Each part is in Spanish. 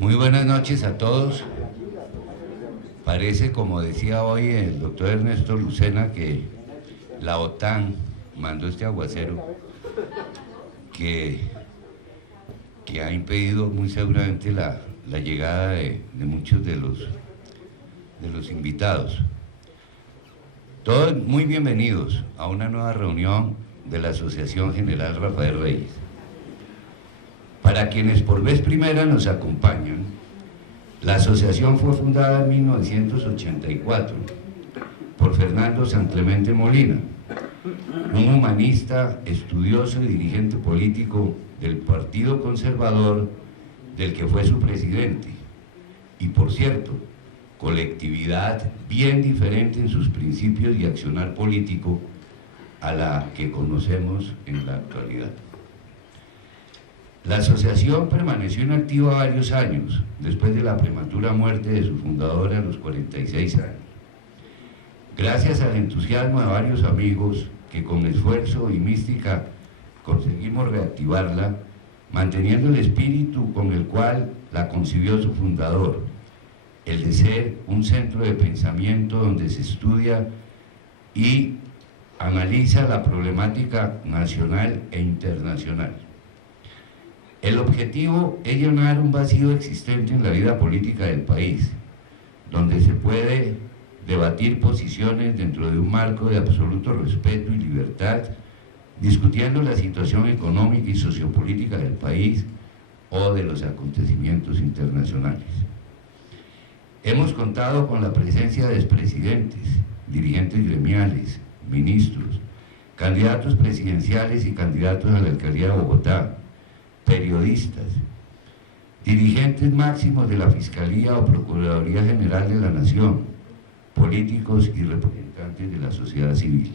Muy buenas noches a todos. Parece, como decía hoy el doctor Ernesto Lucena, que la OTAN mandó este aguacero que ha impedido muy seguramente la llegada de muchos de los invitados. Todos muy bienvenidos a una nueva reunión de la Asociación General Rafael Reyes. Para quienes por vez primera nos acompañan, la asociación fue fundada en 1984 por Fernando Sanclemente Molina, un humanista, estudioso y dirigente político del Partido Conservador, del que fue su presidente, y por cierto, colectividad bien diferente en sus principios y accionar político a la que conocemos en la actualidad. La asociación permaneció inactiva varios años, después de la prematura muerte de su fundadora a los 46 años. Gracias al entusiasmo de varios amigos que con esfuerzo y mística conseguimos reactivarla, manteniendo el espíritu con el cual la concibió su fundador, el de ser un centro de pensamiento donde se estudia y analiza la problemática nacional e internacional. El objetivo es llenar un vacío existente en la vida política del país, donde se puede debatir posiciones dentro de un marco de absoluto respeto y libertad, discutiendo la situación económica y sociopolítica del país o de los acontecimientos internacionales. Hemos contado con la presencia de expresidentes, dirigentes gremiales, ministros, candidatos presidenciales y candidatos a la alcaldía de Bogotá, periodistas, dirigentes máximos de la Fiscalía o Procuraduría General de la Nación, políticos y representantes de la sociedad civil.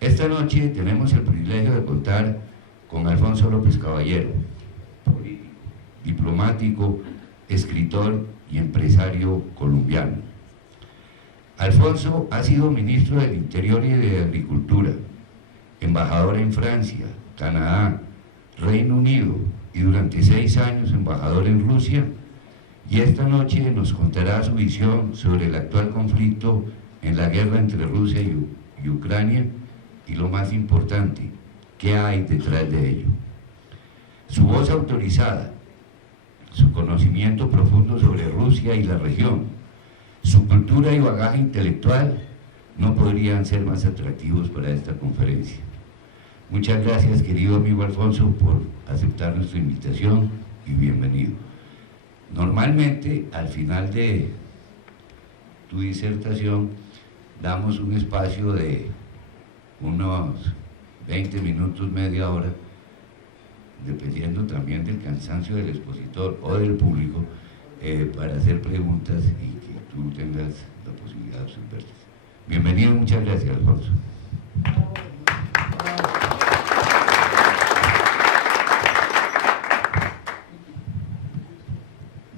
Esta noche tenemos el privilegio de contar con Alfonso López Caballero, político, diplomático, escritor y empresario colombiano. Alfonso ha sido ministro del Interior y de Agricultura, embajador en Francia, Canadá, Reino Unido y durante 6 años embajador en Rusia, y esta noche nos contará su visión sobre el actual conflicto en la guerra entre Rusia y Ucrania y lo más importante, ¿qué hay detrás de ello? Su voz autorizada, su conocimiento profundo sobre Rusia y la región, su cultura y bagaje intelectual no podrían ser más atractivos para esta conferencia. Muchas gracias, querido amigo Alfonso, por aceptar nuestra invitación y bienvenido. Normalmente, al final de tu disertación, damos un espacio de unos 20 minutos, media hora, dependiendo también del cansancio del expositor o del público, para hacer preguntas y que tú tengas la posibilidad de resolverlas. Bienvenido, muchas gracias, Alfonso.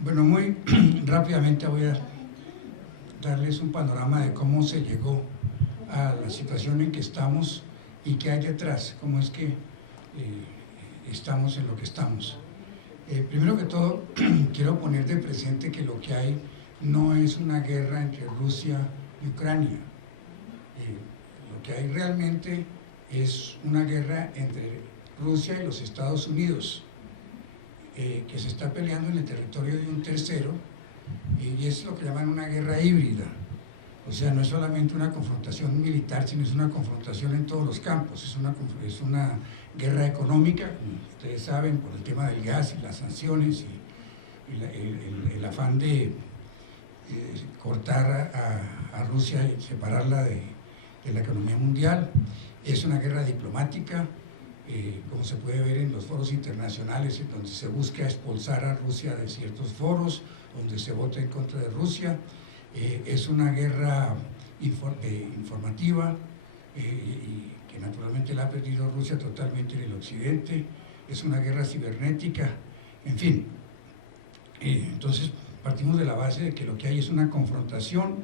Bueno, muy rápidamente voy a darles un panorama de cómo se llegó a la situación en que estamos y qué hay detrás, cómo es que estamos en lo que estamos. Primero que todo, quiero poner de presente que lo que hay no es una guerra entre Rusia y Ucrania. Lo que hay realmente es una guerra entre Rusia y los Estados Unidos, que se está peleando en el territorio de un tercero, y es lo que llaman una guerra híbrida. O sea, no es solamente una confrontación militar, sino es una confrontación en todos los campos. Es una guerra económica, como ustedes saben, por el tema del gas y las sanciones y el afán de cortar a Rusia y separarla de la economía mundial. Es una guerra diplomática, como se puede ver en los foros internacionales, donde se busca expulsar a Rusia de ciertos foros, donde se vota en contra de Rusia. Es una guerra informativa, y que naturalmente la ha perdido Rusia totalmente en el occidente. Es una guerra cibernética, en fin. Entonces partimos de la base de que lo que hay es una confrontación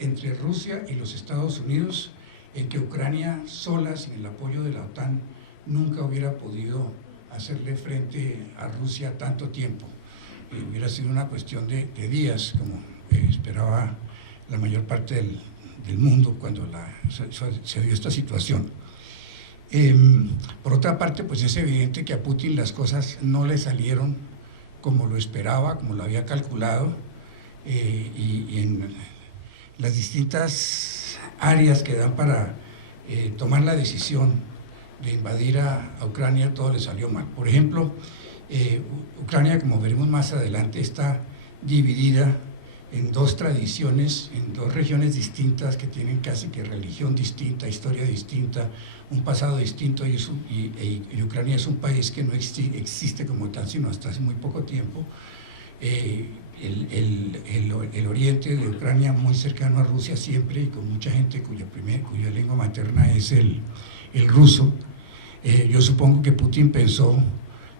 entre Rusia y los Estados Unidos, en que Ucrania sola, sin el apoyo de la OTAN, nunca hubiera podido hacerle frente a Rusia tanto tiempo. Hubiera sido una cuestión de días, como esperaba la mayor parte del mundo cuando se dio esta situación. Por otra parte, pues es evidente que a Putin las cosas no le salieron como lo esperaba, como lo había calculado, y en las distintas áreas que dan para tomar la decisión de invadir a Ucrania, todo le salió mal. Por ejemplo, Ucrania, como veremos más adelante, está dividida en dos tradiciones, en dos regiones distintas que tienen casi que religión distinta, historia distinta, un pasado distinto, y Ucrania es un país que no existe como tal, sino hasta hace muy poco tiempo. El oriente de Ucrania muy cercano a Rusia siempre, y con mucha gente cuya lengua materna es el ruso. Yo supongo que Putin pensó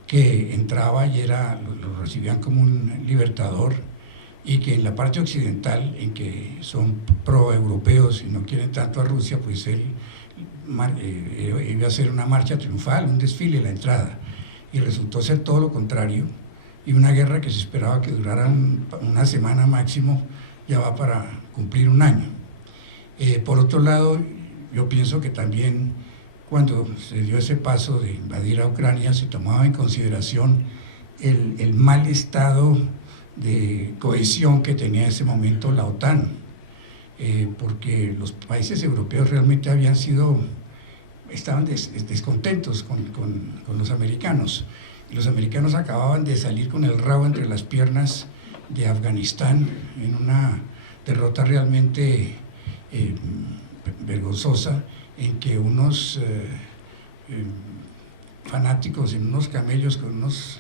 que entraba y lo recibían como un libertador, y que en la parte occidental, en que son pro-europeos y no quieren tanto a Rusia, pues él iba a hacer una marcha triunfal, un desfile a la entrada, y resultó ser todo lo contrario, y una guerra que se esperaba que durara una semana máximo, ya va para cumplir un año. Por otro lado, yo pienso que también cuando se dio ese paso de invadir a Ucrania, se tomaba en consideración el mal estado de cohesión que tenía en ese momento la OTAN, porque los países europeos realmente estaban descontentos con los americanos, y los americanos acababan de salir con el rabo entre las piernas de Afganistán en una derrota realmente vergonzosa, en que unos fanáticos en unos camellos con unos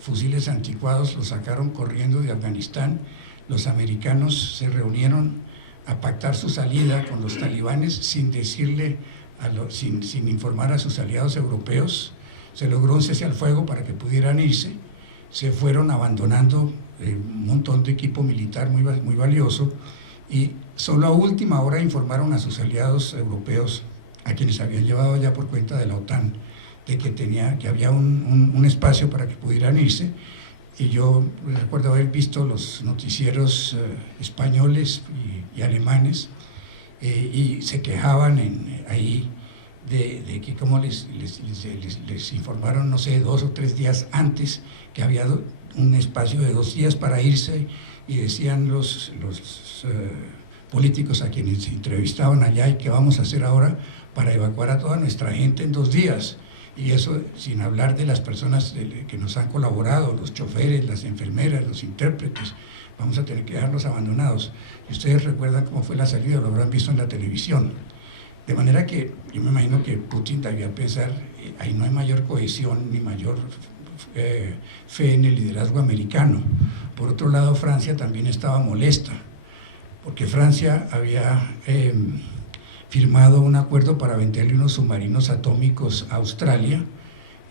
fusiles anticuados los sacaron corriendo de Afganistán. Los americanos se reunieron a pactar su salida con los talibanes sin sin informar a sus aliados europeos. Se logró un cese al fuego para que pudieran irse. Se fueron abandonando un montón de equipo militar muy valioso, y solo a última hora informaron a sus aliados europeos, a quienes habían llevado ya por cuenta de la OTAN, de que había un espacio para que pudieran irse. Y yo recuerdo haber visto los noticieros españoles y alemanes, y se quejaban ahí de que como les informaron, no sé, 2 o 3 días antes, que había un espacio de 2 días para irse, y decían los políticos a quienes entrevistaban allá: ¿y qué vamos a hacer ahora para evacuar a toda nuestra gente en 2 días? Y eso sin hablar de las personas que nos han colaborado, los choferes, las enfermeras, los intérpretes. Vamos a tener que dejarlos abandonados. Y ustedes recuerdan cómo fue la salida, lo habrán visto en la televisión. De manera que yo me imagino que Putin debía pensar, ahí no hay mayor cohesión ni mayor fe en el liderazgo americano. Por otro lado, Francia también estaba molesta, porque Francia había firmado un acuerdo para venderle unos submarinos atómicos a Australia,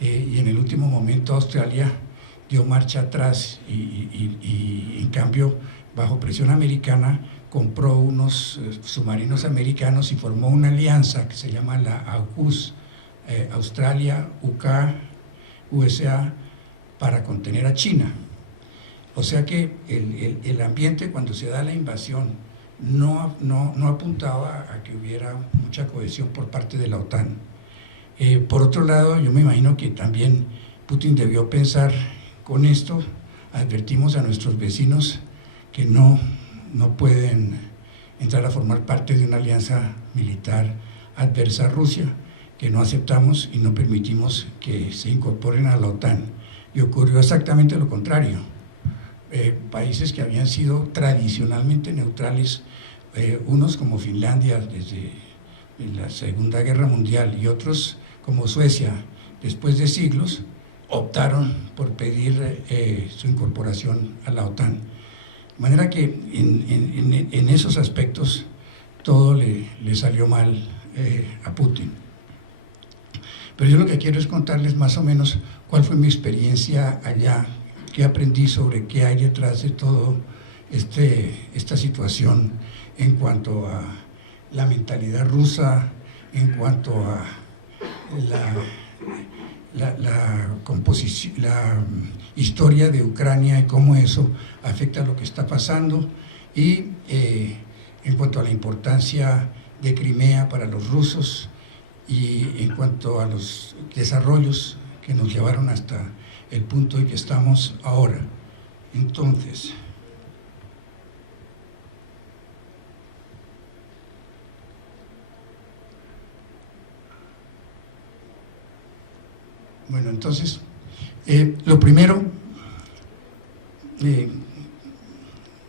y en el último momento Australia dio marcha atrás y en cambio, bajo presión americana, compró unos submarinos americanos y formó una alianza que se llama la AUKUS, Australia, UK, USA, para contener a China. O sea que el ambiente, cuando se da la invasión, no apuntaba a que hubiera mucha cohesión por parte de la OTAN. Por otro lado, yo me imagino que también Putin debió pensar: con esto advertimos a nuestros vecinos que no pueden entrar a formar parte de una alianza militar adversa a Rusia, que no aceptamos y no permitimos que se incorporen a la OTAN. Y ocurrió exactamente lo contrario. Países que habían sido tradicionalmente neutrales, unos como Finlandia desde la Segunda Guerra Mundial, y otros como Suecia, después de siglos, optaron por pedir su incorporación a la OTAN. De manera que en esos aspectos todo le salió mal a Putin. Pero yo lo que quiero es contarles más o menos cuál fue mi experiencia allá, qué aprendí sobre qué hay detrás de todo esta situación en cuanto a la mentalidad rusa, en cuanto a la historia de Ucrania y cómo eso afecta a lo que está pasando, y en cuanto a la importancia de Crimea para los rusos y en cuanto a los desarrollos que nos llevaron hasta el punto en que estamos ahora. Entonces, bueno, entonces, lo primero,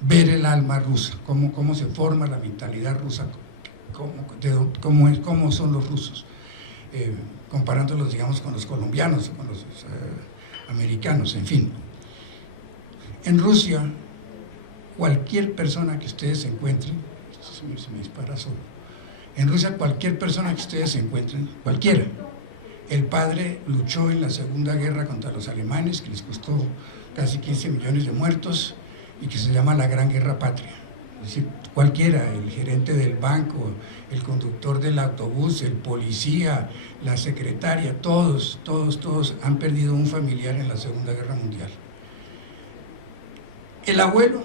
ver el alma rusa, cómo se forma la mentalidad rusa, cómo son los rusos, comparándolos, digamos, con los colombianos o con los americanos, en fin. En Rusia, cualquier persona que ustedes encuentren, esto se me dispara solo, en Rusia cualquier persona que ustedes encuentren, cualquiera, el padre luchó en la Segunda Guerra contra los alemanes, que les costó casi 15 millones de muertos, y que se llama la Gran Guerra Patria. Es decir, cualquiera, el gerente del banco, el conductor del autobús, el policía, la secretaria, todos han perdido un familiar en la Segunda Guerra Mundial. El abuelo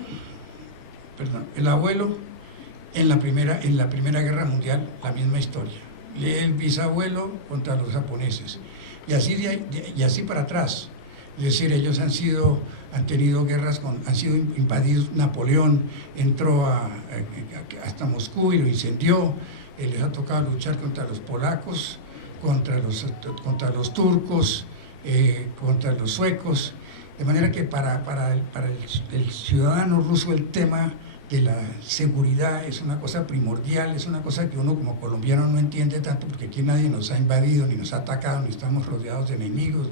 en la Primera Guerra Mundial, la misma historia. El bisabuelo contra los japoneses. Y así para atrás. Es decir, ellos han tenido guerras, han sido invadidos. Napoleón entró hasta Moscú y lo incendió. Les ha tocado luchar contra los polacos, contra los turcos, contra los suecos. De manera que para el ciudadano ruso el tema de la seguridad es una cosa primordial, es una cosa que uno como colombiano no entiende tanto, porque aquí nadie nos ha invadido, ni nos ha atacado, ni estamos rodeados de enemigos,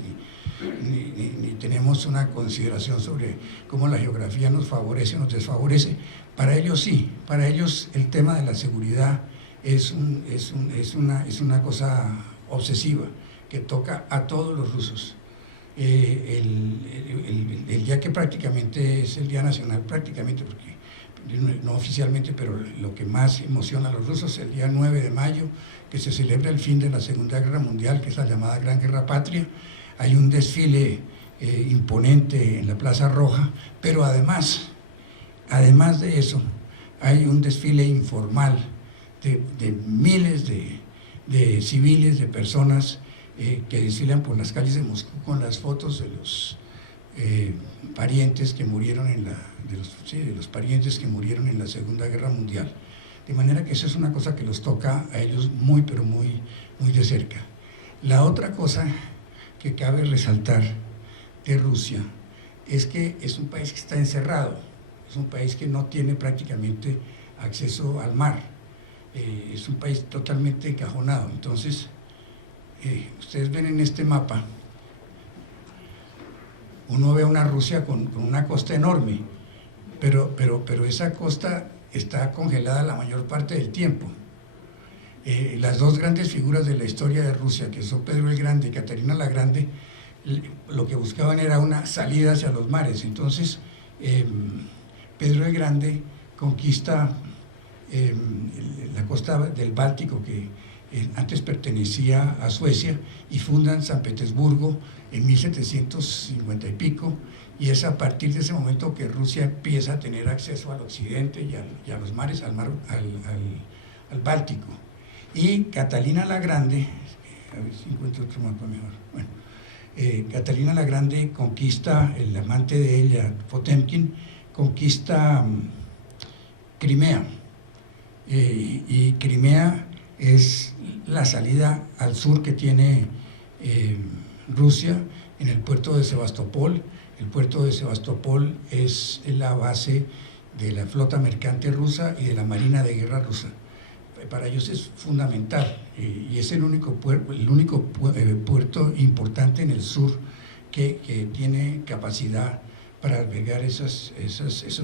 ni tenemos una consideración sobre cómo la geografía nos favorece o nos desfavorece. Para ellos sí, para ellos el tema de la seguridad es una cosa obsesiva que toca a todos los rusos. El día que prácticamente es el Día Nacional, prácticamente, porque no oficialmente, pero lo que más emociona a los rusos, el día 9 de mayo, que se celebra el fin de la Segunda Guerra Mundial, que es la llamada Gran Guerra Patria. Hay un desfile imponente en la Plaza Roja, pero además de eso, hay un desfile informal de miles de civiles, de personas que desfilan por las calles de Moscú con las fotos de los parientes que murieron de los parientes que murieron en la Segunda Guerra Mundial. De manera que eso es una cosa que los toca a ellos muy, pero muy, muy de cerca. La otra cosa que cabe resaltar de Rusia es que es un país que está encerrado, es un país que no tiene prácticamente acceso al mar, es un país totalmente encajonado. Entonces, ustedes ven en este mapa, uno ve una Rusia con una costa enorme, pero esa costa está congelada la mayor parte del tiempo. Las dos grandes figuras de la historia de Rusia, que son Pedro el Grande y Catarina la Grande, lo que buscaban era una salida hacia los mares. Entonces, Pedro el Grande conquista la costa del Báltico, que antes pertenecía a Suecia, y fundan San Petersburgo en 1750 y pico, y es a partir de ese momento que Rusia empieza a tener acceso al occidente y a los mares, al Báltico. Y Catalina la Grande, a ver si encuentro otro mapa mejor, bueno, Catalina la Grande conquista, el amante de ella, Potemkin, conquista Crimea, y Crimea es la salida al sur que tiene Rusia en el puerto de Sebastopol. El puerto de Sebastopol es la base de la flota mercante rusa y de la marina de guerra rusa. Para ellos es fundamental, y es el único puerto importante en el sur que tiene capacidad para albergar esos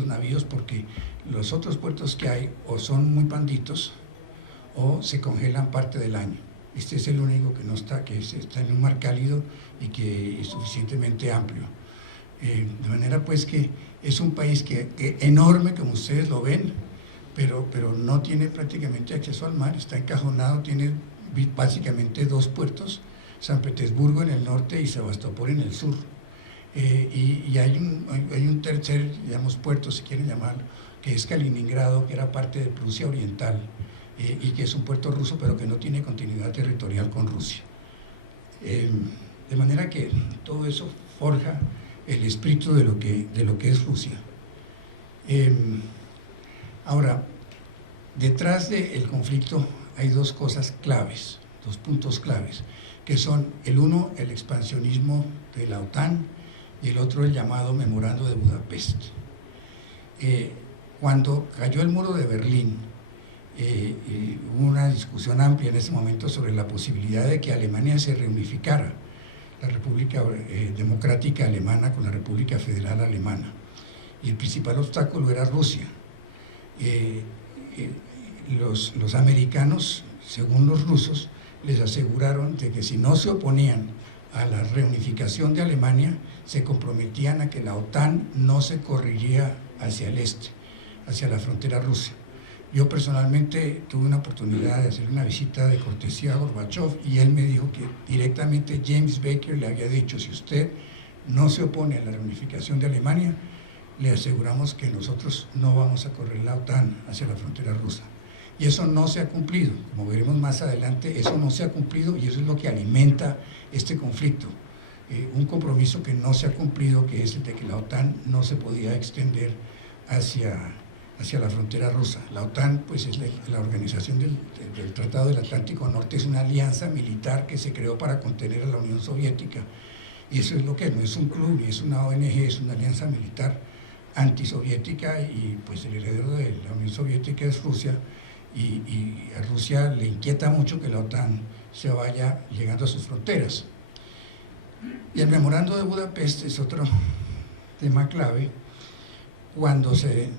navíos, porque los otros puertos que hay o son muy panditos o se congelan parte del año. Este es el único que no está, que está en un mar cálido y que es suficientemente amplio. De manera pues que es un país que enorme, como ustedes lo ven, pero no tiene prácticamente acceso al mar, está encajonado, tiene básicamente dos puertos, San Petersburgo en el norte y Sebastopol en el sur. Y hay un tercer, digamos, puerto, si quieren llamarlo, que es Kaliningrado, que era parte de Prusia Oriental, y que es un puerto ruso, pero que no tiene continuidad territorial con Rusia. De manera que todo eso forja el espíritu de lo que es Rusia. Ahora, detrás del conflicto hay dos cosas claves, dos puntos claves, que son el uno, el expansionismo de la OTAN, y el otro, el llamado Memorando de Budapest. Cuando cayó el muro de Berlín, hubo una discusión amplia en ese momento sobre la posibilidad de que Alemania se reunificara, la República Democrática Alemana con la República Federal Alemana, y el principal obstáculo era Rusia. Los americanos, según los rusos, les aseguraron de que si no se oponían a la reunificación de Alemania, se comprometían a que la OTAN no se correría hacia el este, hacia la frontera rusa. Yo personalmente tuve una oportunidad de hacer una visita de cortesía a Gorbachev y él me dijo que directamente James Baker le había dicho: si usted no se opone a la reunificación de Alemania, le aseguramos que nosotros no vamos a correr la OTAN hacia la frontera rusa. Y eso no se ha cumplido, como veremos más adelante, eso no se ha cumplido y eso es lo que alimenta este conflicto. Un compromiso que no se ha cumplido, que es el de que la OTAN no se podía extender hacia la frontera rusa. La OTAN, pues, es la organización del Tratado del Atlántico Norte, es una alianza militar que se creó para contener a la Unión Soviética. Y eso es lo que es, no es un club ni es una ONG, es una alianza militar antisoviética, y pues el heredero de la Unión Soviética es Rusia, y a Rusia le inquieta mucho que la OTAN se vaya llegando a sus fronteras. Y el Memorando de Budapest es otro tema clave. Cuando se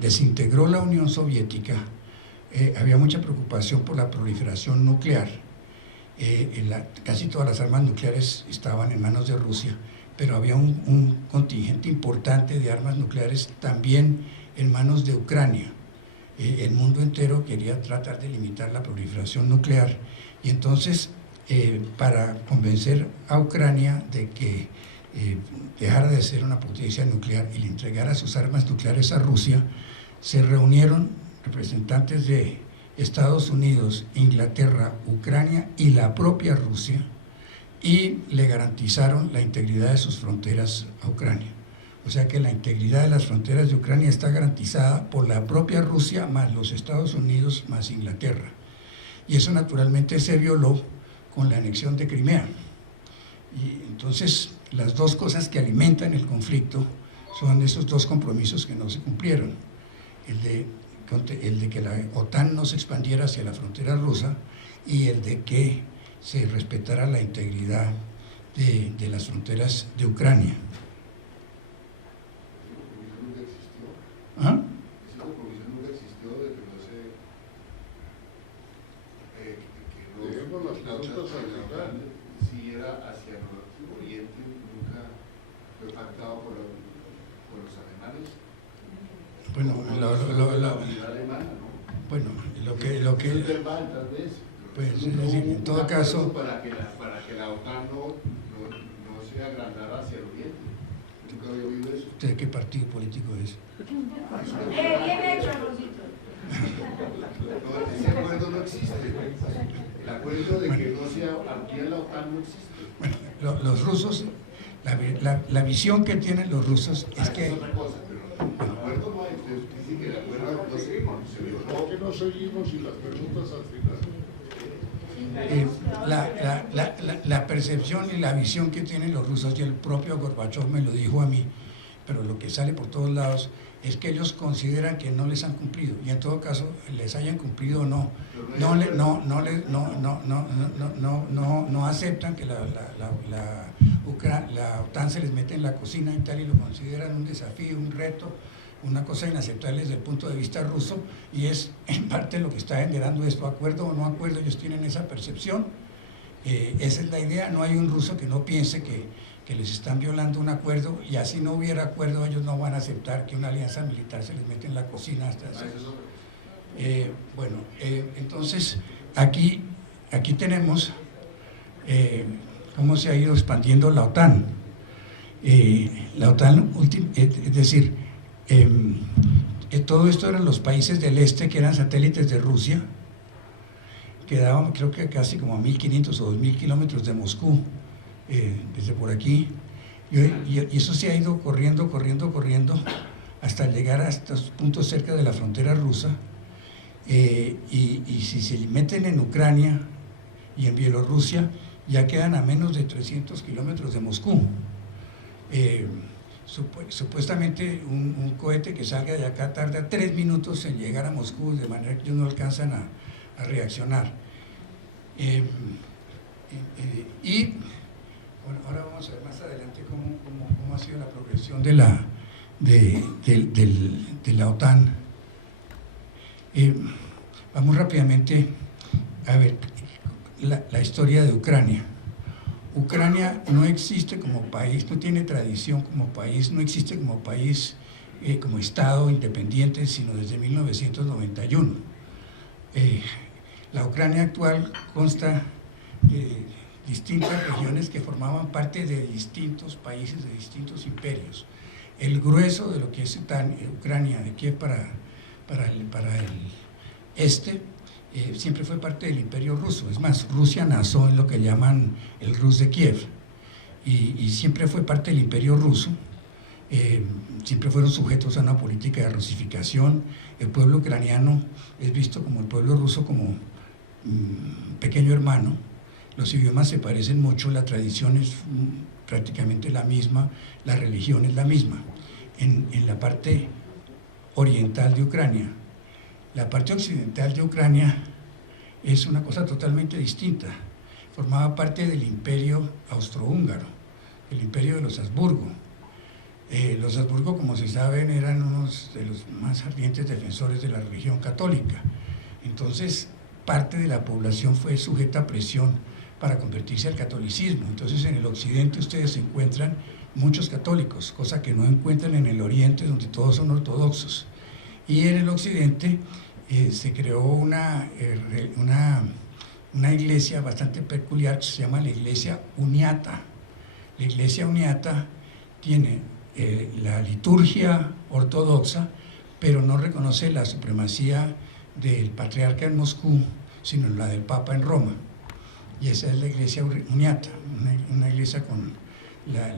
desintegró la Unión Soviética, había mucha preocupación por la proliferación nuclear. Casi todas las armas nucleares estaban en manos de Rusia, pero había un contingente importante de armas nucleares también en manos de Ucrania. El mundo entero quería tratar de limitar la proliferación nuclear, y entonces, para convencer a Ucrania de que dejara de ser una potencia nuclear y le entregara sus armas nucleares a Rusia, se reunieron representantes de Estados Unidos, Inglaterra, Ucrania y la propia Rusia, y le garantizaron la integridad de sus fronteras a Ucrania. O sea que la integridad de las fronteras de Ucrania está garantizada por la propia Rusia, más los Estados Unidos, más Inglaterra. Y eso naturalmente se violó con la anexión de Crimea. Y entonces, las dos cosas que alimentan el conflicto son esos dos compromisos que no se cumplieron: el de que la OTAN no se expandiera hacia la frontera rusa, y el de que se respetara la integridad de las fronteras de Ucrania. ¿Ah? Esa compromiso nunca existió de que no se... Dejemos las preguntas al final. Si era hacia el oriente, nunca fue pactado por los alemanes. Bueno, la unidad alemana, ¿no? bueno, lo que Es verbal, tal vez. pues, es decir, en todo caso, Para que la OTAN no se agrandara hacia el oriente. Nunca había oído eso. ¿usted qué partido político es? Bien hecho, Rosito. No, ese acuerdo no existe. El acuerdo de que no se amplíe la OTAN no existe. Bueno, los rusos, la visión que tienen los rusos es que... Es otra cosa, pero el acuerdo no hay. Usted dice que el acuerdo no se violó. ¿Por qué no seguimos y las preguntas al final? La percepción y la visión que tienen los rusos, y el propio Gorbachev me lo dijo a mí, pero lo que sale por todos lados es que ellos consideran que no les han cumplido, y en todo caso, les hayan cumplido o no, no aceptan que la OTAN se les mete en la cocina y tal, y lo consideran un desafío, un reto, una cosa inaceptable desde el punto de vista ruso, y es en parte lo que está generando esto. Acuerdo o no acuerdo, ellos tienen esa percepción. Esa es la idea. No hay un ruso que no piense que les están violando un acuerdo, y así no hubiera acuerdo, ellos no van a aceptar que una alianza militar se les mete en la cocina hasta hacer. Entonces aquí tenemos cómo se ha ido expandiendo la OTAN. La OTAN, es decir, todo esto eran los países del este que eran satélites de Rusia, quedaban creo que casi como a 1.500 o 2.000 kilómetros de Moscú, desde por aquí, y eso se ha ido corriendo hasta llegar a estos puntos cerca de la frontera rusa, y si se meten en Ucrania y en Bielorrusia, ya quedan a menos de 300 kilómetros de Moscú. Supuestamente un cohete que salga de acá tarda 3 minutos en llegar a Moscú, de manera que ellos no alcanzan a reaccionar. Y bueno, ahora vamos a ver más adelante cómo ha sido la progresión de la OTAN. Vamos rápidamente a ver la historia de Ucrania. Ucrania no existe como país, no tiene tradición como país, no existe como país, como Estado independiente, sino desde 1991. La Ucrania actual consta de distintas regiones que formaban parte de distintos países, de distintos imperios. El grueso de lo que es Ucrania, de Kiev para el este, siempre fue parte del Imperio Ruso. Es más, Rusia nació en lo que llaman el Rus de Kiev, y siempre fue parte del Imperio Ruso. Siempre fueron sujetos a una política de rusificación. El pueblo ucraniano es visto como el pueblo ruso, como pequeño hermano. Los idiomas se parecen mucho, la tradición es prácticamente la misma, la religión es la misma. En la parte oriental de Ucrania, la parte occidental de Ucrania es una cosa totalmente distinta. Formaba parte del imperio austrohúngaro, el imperio de los Habsburgo. Los Habsburgo, como se saben, eran unos de los más ardientes defensores de la religión católica. Entonces, parte de la población fue sujeta a presión para convertirse al catolicismo. Entonces, en el occidente ustedes encuentran muchos católicos, cosa que no encuentran en el oriente, donde todos son ortodoxos. Y en el occidente se creó una iglesia bastante peculiar que se llama la Iglesia Uniata. La Iglesia Uniata tiene la liturgia ortodoxa, pero no reconoce la supremacía del patriarca en Moscú, sino la del Papa en Roma. Y esa es la Iglesia Uniata, una iglesia con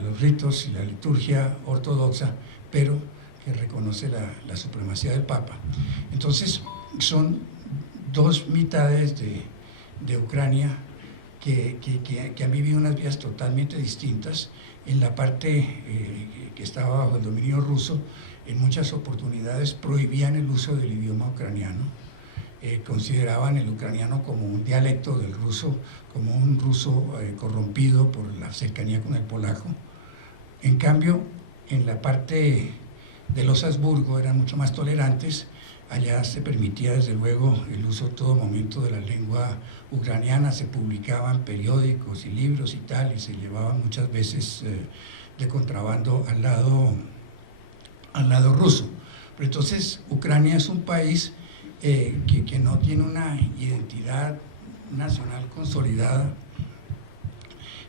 los ritos y la liturgia ortodoxa, pero que reconoce la supremacía del Papa. Entonces, son dos mitades de Ucrania que han vivido unas vidas totalmente distintas. En la parte que estaba bajo el dominio ruso, en muchas oportunidades prohibían el uso del idioma ucraniano. Consideraban el ucraniano como un dialecto del ruso, como un ruso corrompido por la cercanía con el polaco. En cambio, en la parte de los Habsburgo eran mucho más tolerantes. Allá se permitía desde luego el uso en todo momento de la lengua ucraniana, se publicaban periódicos y libros y tal, y se llevaban muchas veces de contrabando al lado ruso. Pero entonces Ucrania es un país que no tiene una identidad nacional consolidada,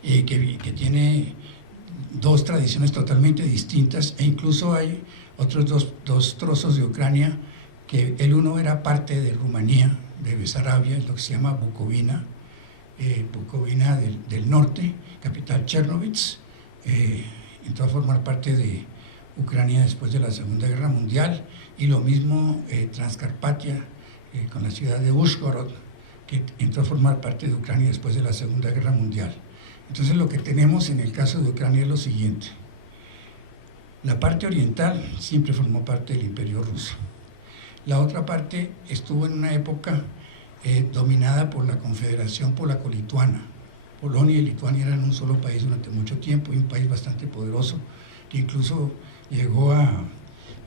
que tiene dos tradiciones totalmente distintas, e incluso hay otros dos trozos de Ucrania, que el uno era parte de Rumanía, de Besarabia, es lo que se llama Bukovina, Bukovina del norte, capital Chernovitz, entró a formar parte de Ucrania después de la Segunda Guerra Mundial, y lo mismo Transcarpatia, con la ciudad de Uzhhorod, que entró a formar parte de Ucrania después de la Segunda Guerra Mundial. Entonces lo que tenemos en el caso de Ucrania es lo siguiente: la parte oriental siempre formó parte del Imperio Ruso. La otra parte estuvo en una época dominada por la Confederación Polaco-Lituana. Polonia y Lituania eran un solo país durante mucho tiempo, y un país bastante poderoso, que incluso llegó a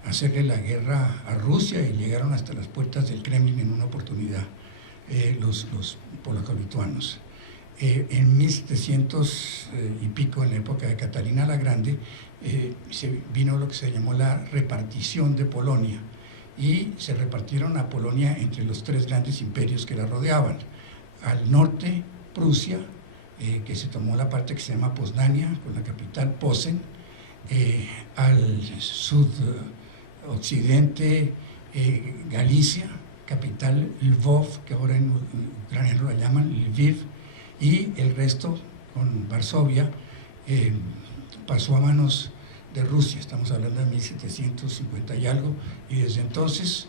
hacerle la guerra a Rusia, y llegaron hasta las puertas del Kremlin en una oportunidad los polaco-lituanos. En 1700 y pico, en la época de Catalina la Grande, vino lo que se llamó la repartición de Polonia, y se repartieron a Polonia entre los tres grandes imperios que la rodeaban. Al norte, Prusia, que se tomó la parte que se llama Poznania, con la capital Posen, al sudoccidente Galicia, capital Lvov, que ahora en ucraniano la llaman Lviv, y el resto con Varsovia pasó a manos de Rusia. Estamos hablando de 1750 y algo, y desde entonces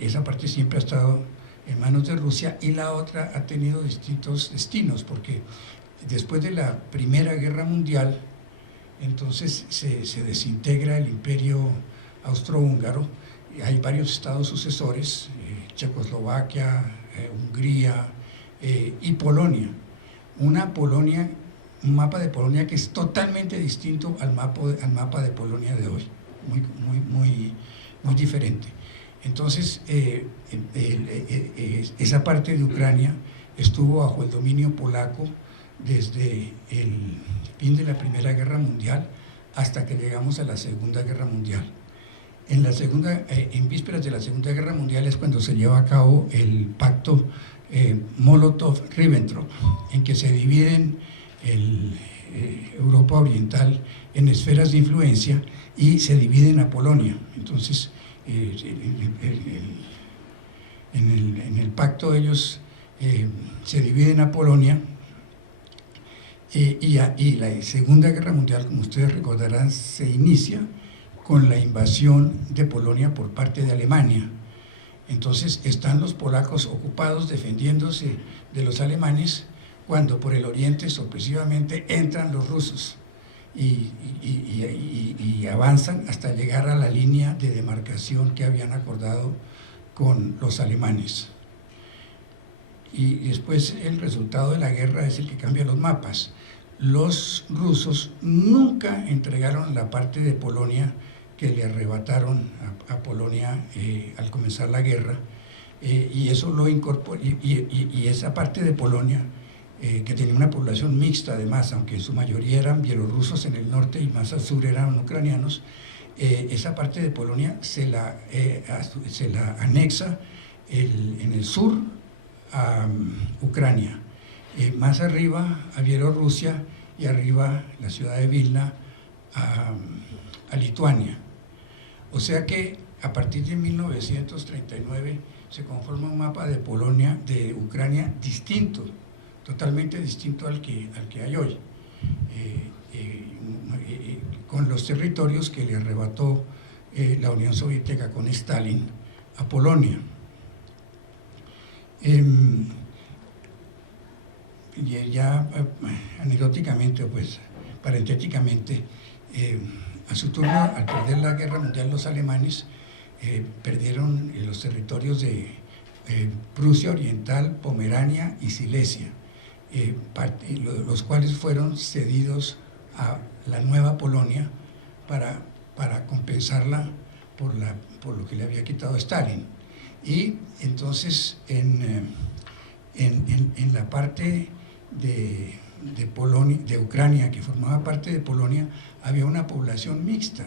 esa parte siempre ha estado en manos de Rusia, y la otra ha tenido distintos destinos, porque después de la Primera Guerra Mundial, entonces se desintegra el imperio austrohúngaro, y hay varios estados sucesores, Checoslovaquia, Hungría y Polonia. Un mapa de Polonia que es totalmente distinto al mapa de Polonia de hoy, muy diferente. Entonces, esa parte de Ucrania estuvo bajo el dominio polaco desde el fin de la Primera Guerra Mundial hasta que llegamos a la Segunda Guerra Mundial. En vísperas de la Segunda Guerra Mundial es cuando se lleva a cabo el pacto Molotov-Ribbentrop, en que se dividen Europa Oriental en esferas de influencia y se dividen a Polonia. Entonces, en el pacto ellos se dividen a Polonia, y la Segunda Guerra Mundial, como ustedes recordarán, se inicia con la invasión de Polonia por parte de Alemania. Entonces están los polacos ocupados defendiéndose de los alemanes, cuando por el oriente sorpresivamente entran los rusos y avanzan hasta llegar a la línea de demarcación que habían acordado con los alemanes. Y después el resultado de la guerra es el que cambia los mapas. Los rusos nunca entregaron la parte de Polonia que le arrebataron a Polonia al comenzar la guerra, y eso lo incorporó, y esa parte de Polonia, que tenía una población mixta además, aunque en su mayoría eran bielorrusos en el norte y más al sur eran ucranianos, esa parte de Polonia se la anexa en el sur a Ucrania, más arriba a Bielorrusia, y arriba la ciudad de Vilna a Lituania. O sea que a partir de 1939 se conforma un mapa de Polonia, de Ucrania, distinto, totalmente distinto al que hay hoy, con los territorios que le arrebató la Unión Soviética con Stalin a Polonia. Ya anecdóticamente, pues parentéticamente, a su turno, al perder la Guerra Mundial los alemanes perdieron los territorios de Prusia Oriental, Pomerania y Silesia, los cuales fueron cedidos a la nueva Polonia para compensarla por lo que le había quitado Stalin. Y entonces en la parte de Polonia, de Ucrania, que formaba parte de Polonia, había una población mixta.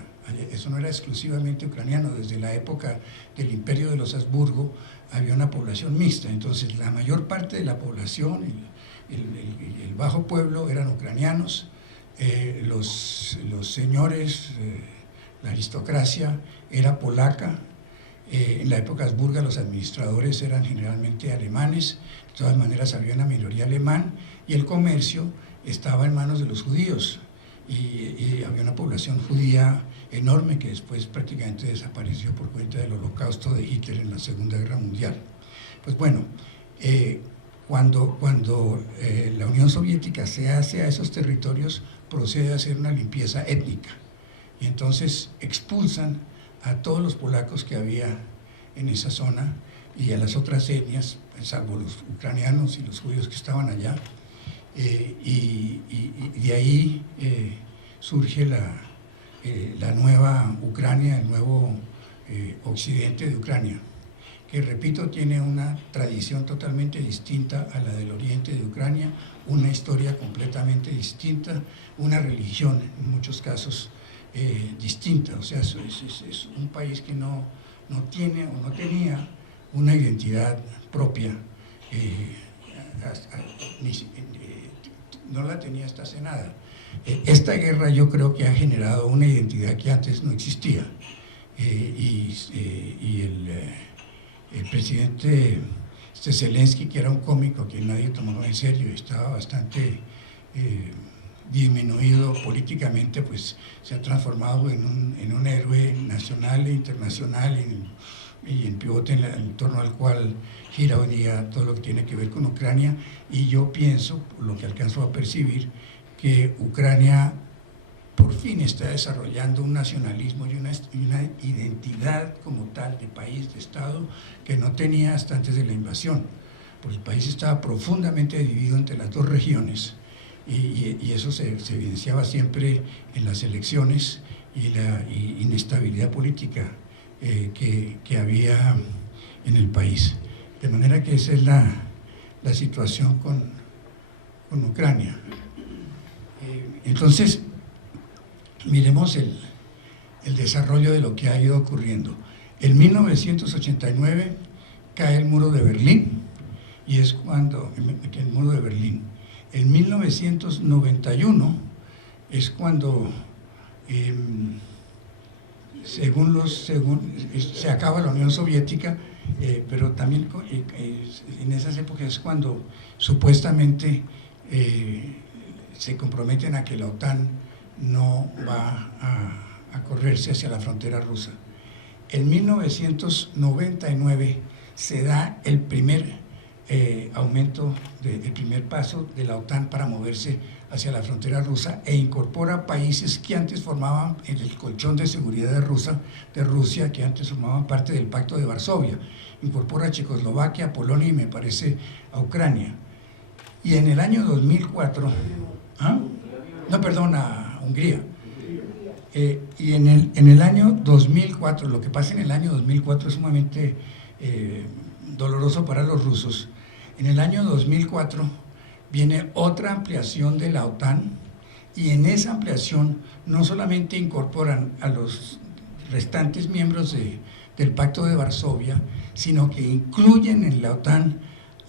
Eso no era exclusivamente ucraniano. Desde la época del Imperio de los Habsburgo había una población mixta. Entonces la mayor parte de la población, el bajo pueblo, eran ucranianos. Los señores, la aristocracia era polaca. En la época habsburga los administradores eran generalmente alemanes. De todas maneras había una minoría alemán, y el comercio estaba en manos de los judíos, y había una población judía enorme que después prácticamente desapareció por cuenta del holocausto de Hitler en la Segunda Guerra Mundial. Pues bueno, cuando la Unión Soviética se hace a esos territorios, procede a hacer una limpieza étnica, y entonces expulsan a todos los polacos que había en esa zona y a las otras etnias, salvo los ucranianos y los judíos que estaban allá, y de ahí surge la nueva Ucrania, el nuevo occidente de Ucrania, que, repito, tiene una tradición totalmente distinta a la del oriente de Ucrania, una historia completamente distinta, una religión en muchos casos distinta. O sea, es un país que no tiene o no tenía una identidad propia no la tenía hasta hace nada. Esta guerra yo creo que ha generado una identidad que antes no existía, y el presidente Zelensky, que era un cómico que nadie tomaba en serio, estaba bastante disminuido políticamente, pues se ha transformado en un héroe nacional e internacional, y en pivote en torno al cual gira hoy día todo lo que tiene que ver con Ucrania. Y yo pienso, por lo que alcanzo a percibir, que Ucrania por fin está desarrollando un nacionalismo y una identidad como tal de país, de Estado, que no tenía hasta antes de la invasión, porque el país estaba profundamente dividido entre las dos regiones, y eso se evidenciaba siempre en las elecciones y la inestabilidad política que había en el país. De manera que esa es la situación con Ucrania. Entonces, miremos el desarrollo de lo que ha ido ocurriendo. En 1989 cae el muro de Berlín, y es cuando, el muro de Berlín. En 1991 es cuando, se acaba la Unión Soviética, pero también en esas épocas es cuando supuestamente se comprometen a que la OTAN no va a correrse hacia la frontera rusa. En 1999 se da el primer aumento, el primer paso de la OTAN para moverse hacia la frontera rusa, e incorpora países que antes formaban el colchón de seguridad de Rusia, que antes formaban parte del Pacto de Varsovia. Incorpora a Checoslovaquia, a Polonia y, me parece, a Ucrania. Y en el año 2004, a Hungría. Y en el año 2004, lo que pasa en el año 2004 es sumamente doloroso para los rusos. En el año 2004 viene otra ampliación de la OTAN, y en esa ampliación no solamente incorporan a los restantes miembros del Pacto de Varsovia, sino que incluyen en la OTAN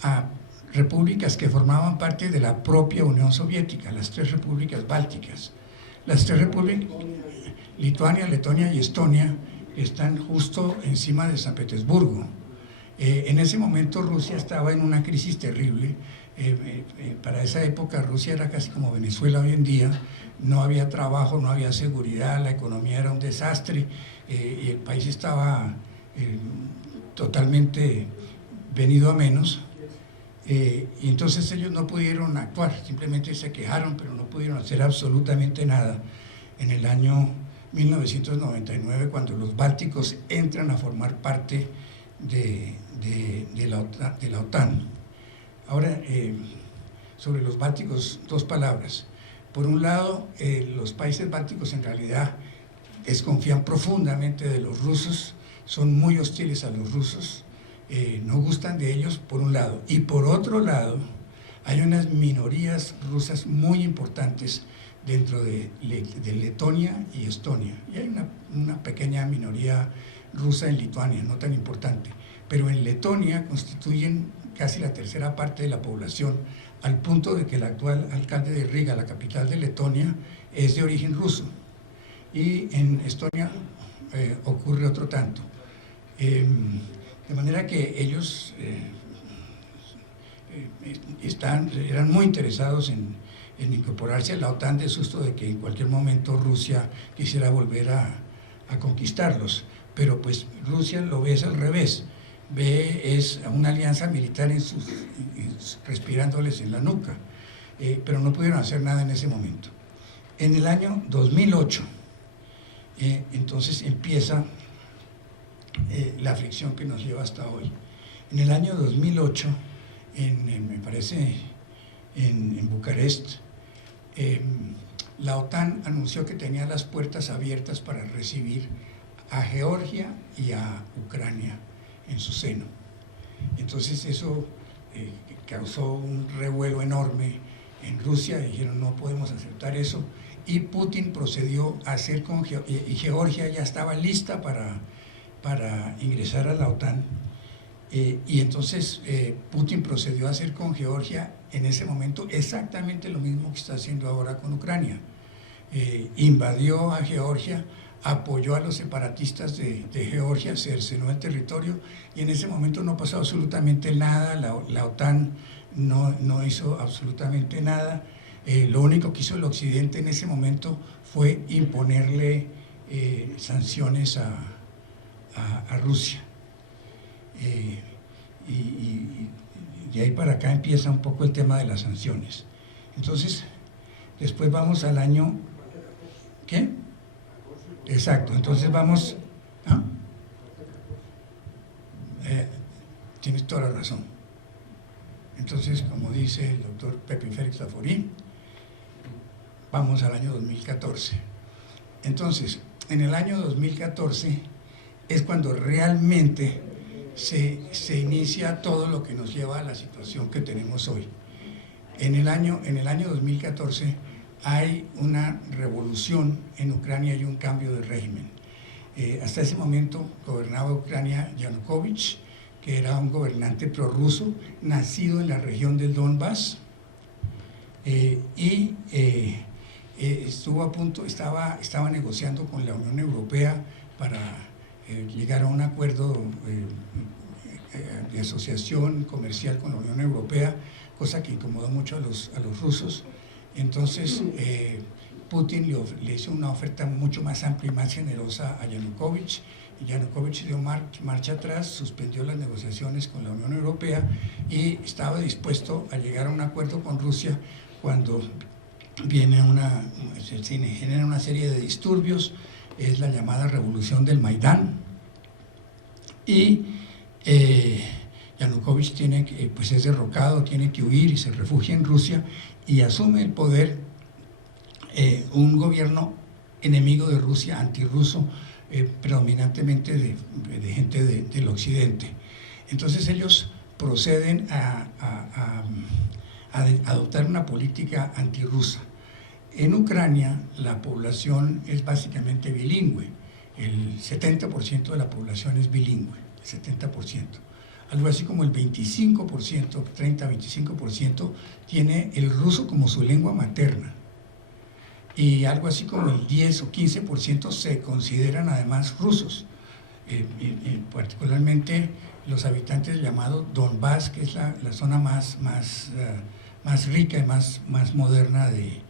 a repúblicas que formaban parte de la propia Unión Soviética, las 3 repúblicas bálticas. Las 3 repúblicas, Lituania, Letonia y Estonia, están justo encima de San Petersburgo. En ese momento Rusia estaba en una crisis terrible. Para esa época Rusia era casi como Venezuela hoy en día. No había trabajo, no había seguridad, la economía era un desastre, y el país estaba totalmente venido a menos. Y entonces ellos no pudieron actuar, simplemente se quejaron, pero no pudieron hacer absolutamente nada. En el año 1999, cuando los bálticos entran a formar parte de la OTAN. Ahora, sobre los bálticos, 2 palabras. Por un lado, los países bálticos en realidad desconfían profundamente de los rusos, son muy hostiles a los rusos, no gustan de ellos, por un lado. Y por otro lado, hay unas minorías rusas muy importantes dentro de Letonia y Estonia. Y hay una pequeña minoría rusa en Lituania, no tan importante. Pero en Letonia constituyen casi la 3ª parte de la población, al punto de que el actual alcalde de Riga, la capital de Letonia, es de origen ruso. Y en Estonia ocurre otro tanto. De manera que ellos eran muy interesados en incorporarse a la OTAN, de susto de que en cualquier momento Rusia quisiera volver a conquistarlos. Pero pues Rusia lo ve al revés, es una alianza militar respirándoles en la nuca, pero no pudieron hacer nada en ese momento. En el año 2008, entonces empieza la fricción que nos lleva hasta hoy. En el año 2008, me parece en Bucarest, la OTAN anunció que tenía las puertas abiertas para recibir a Georgia y a Ucrania en su seno. Entonces eso causó un revuelo enorme en Rusia, dijeron no podemos aceptar eso, y Putin procedió a hacer con Georgia, ya estaba lista para ingresar a la OTAN, Y entonces Putin procedió a hacer con Georgia en ese momento exactamente lo mismo que está haciendo ahora con Ucrania. Invadió a Georgia, apoyó a los separatistas de Georgia, cercenó el territorio y en ese momento no pasó absolutamente nada, la OTAN no hizo absolutamente nada. Lo único que hizo el Occidente en ese momento fue imponerle sanciones a Rusia. Y de ahí para acá empieza un poco el tema de las sanciones. Entonces, después vamos al año... ¿Qué? Exacto, entonces vamos... ¿Ah? Tienes toda la razón. Entonces, como dice el doctor Pepe Félix Laforí, vamos al año 2014. Entonces, en el año 2014 es cuando realmente se inicia todo lo que nos lleva a la situación que tenemos hoy. En el año 2014 hay una revolución en Ucrania y un cambio de régimen. Hasta ese momento gobernaba Ucrania Yanukovych, que era un gobernante prorruso, nacido en la región del Donbass, y estuvo a punto, estaba negociando con la Unión Europea para llegar a un acuerdo de asociación comercial con la Unión Europea, cosa que incomodó mucho a los rusos. Entonces Putin le hizo una oferta mucho más amplia y más generosa a Yanukovych, y Yanukovych dio marcha atrás, suspendió las negociaciones con la Unión Europea y estaba dispuesto a llegar a un acuerdo con Rusia cuando se genera una serie de disturbios. Es la llamada revolución del Maidán, y Yanukovych pues es derrocado, tiene que huir y se refugia en Rusia y asume el poder un gobierno enemigo de Rusia, antirruso, predominantemente de gente del occidente. Entonces ellos proceden a adoptar una política antirrusa. En Ucrania la población es básicamente bilingüe, el 70% de la población es bilingüe, el 70%. Algo así como el 25%, 30-25% tiene el ruso como su lengua materna. Y algo así como el 10 o 15% se consideran además rusos, particularmente los habitantes llamados Donbass, que es la zona más rica y más moderna de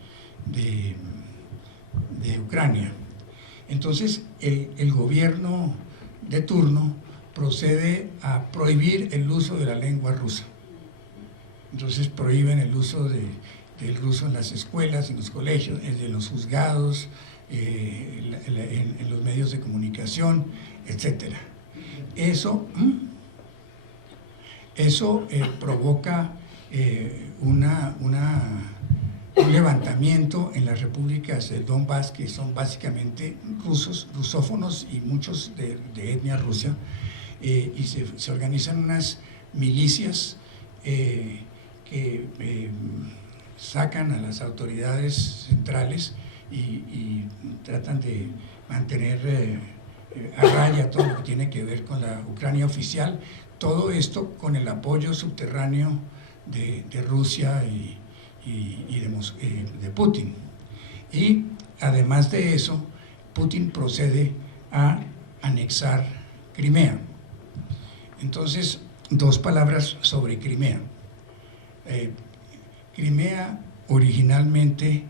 Ucrania. Entonces el gobierno de turno procede a prohibir el uso de la lengua rusa. Entonces prohíben el uso del ruso en las escuelas, en los colegios, en los juzgados, en los medios de comunicación, etc. Eso provoca un levantamiento en las repúblicas del Donbass, que son básicamente rusófonos y muchos de etnia rusa, y se organizan unas milicias que sacan a las autoridades centrales y tratan de mantener a raya todo lo que tiene que ver con la Ucrania oficial, todo esto con el apoyo subterráneo de Rusia y de Putin. Y además de eso, Putin procede a anexar Crimea. Entonces, dos palabras sobre Crimea. Crimea originalmente,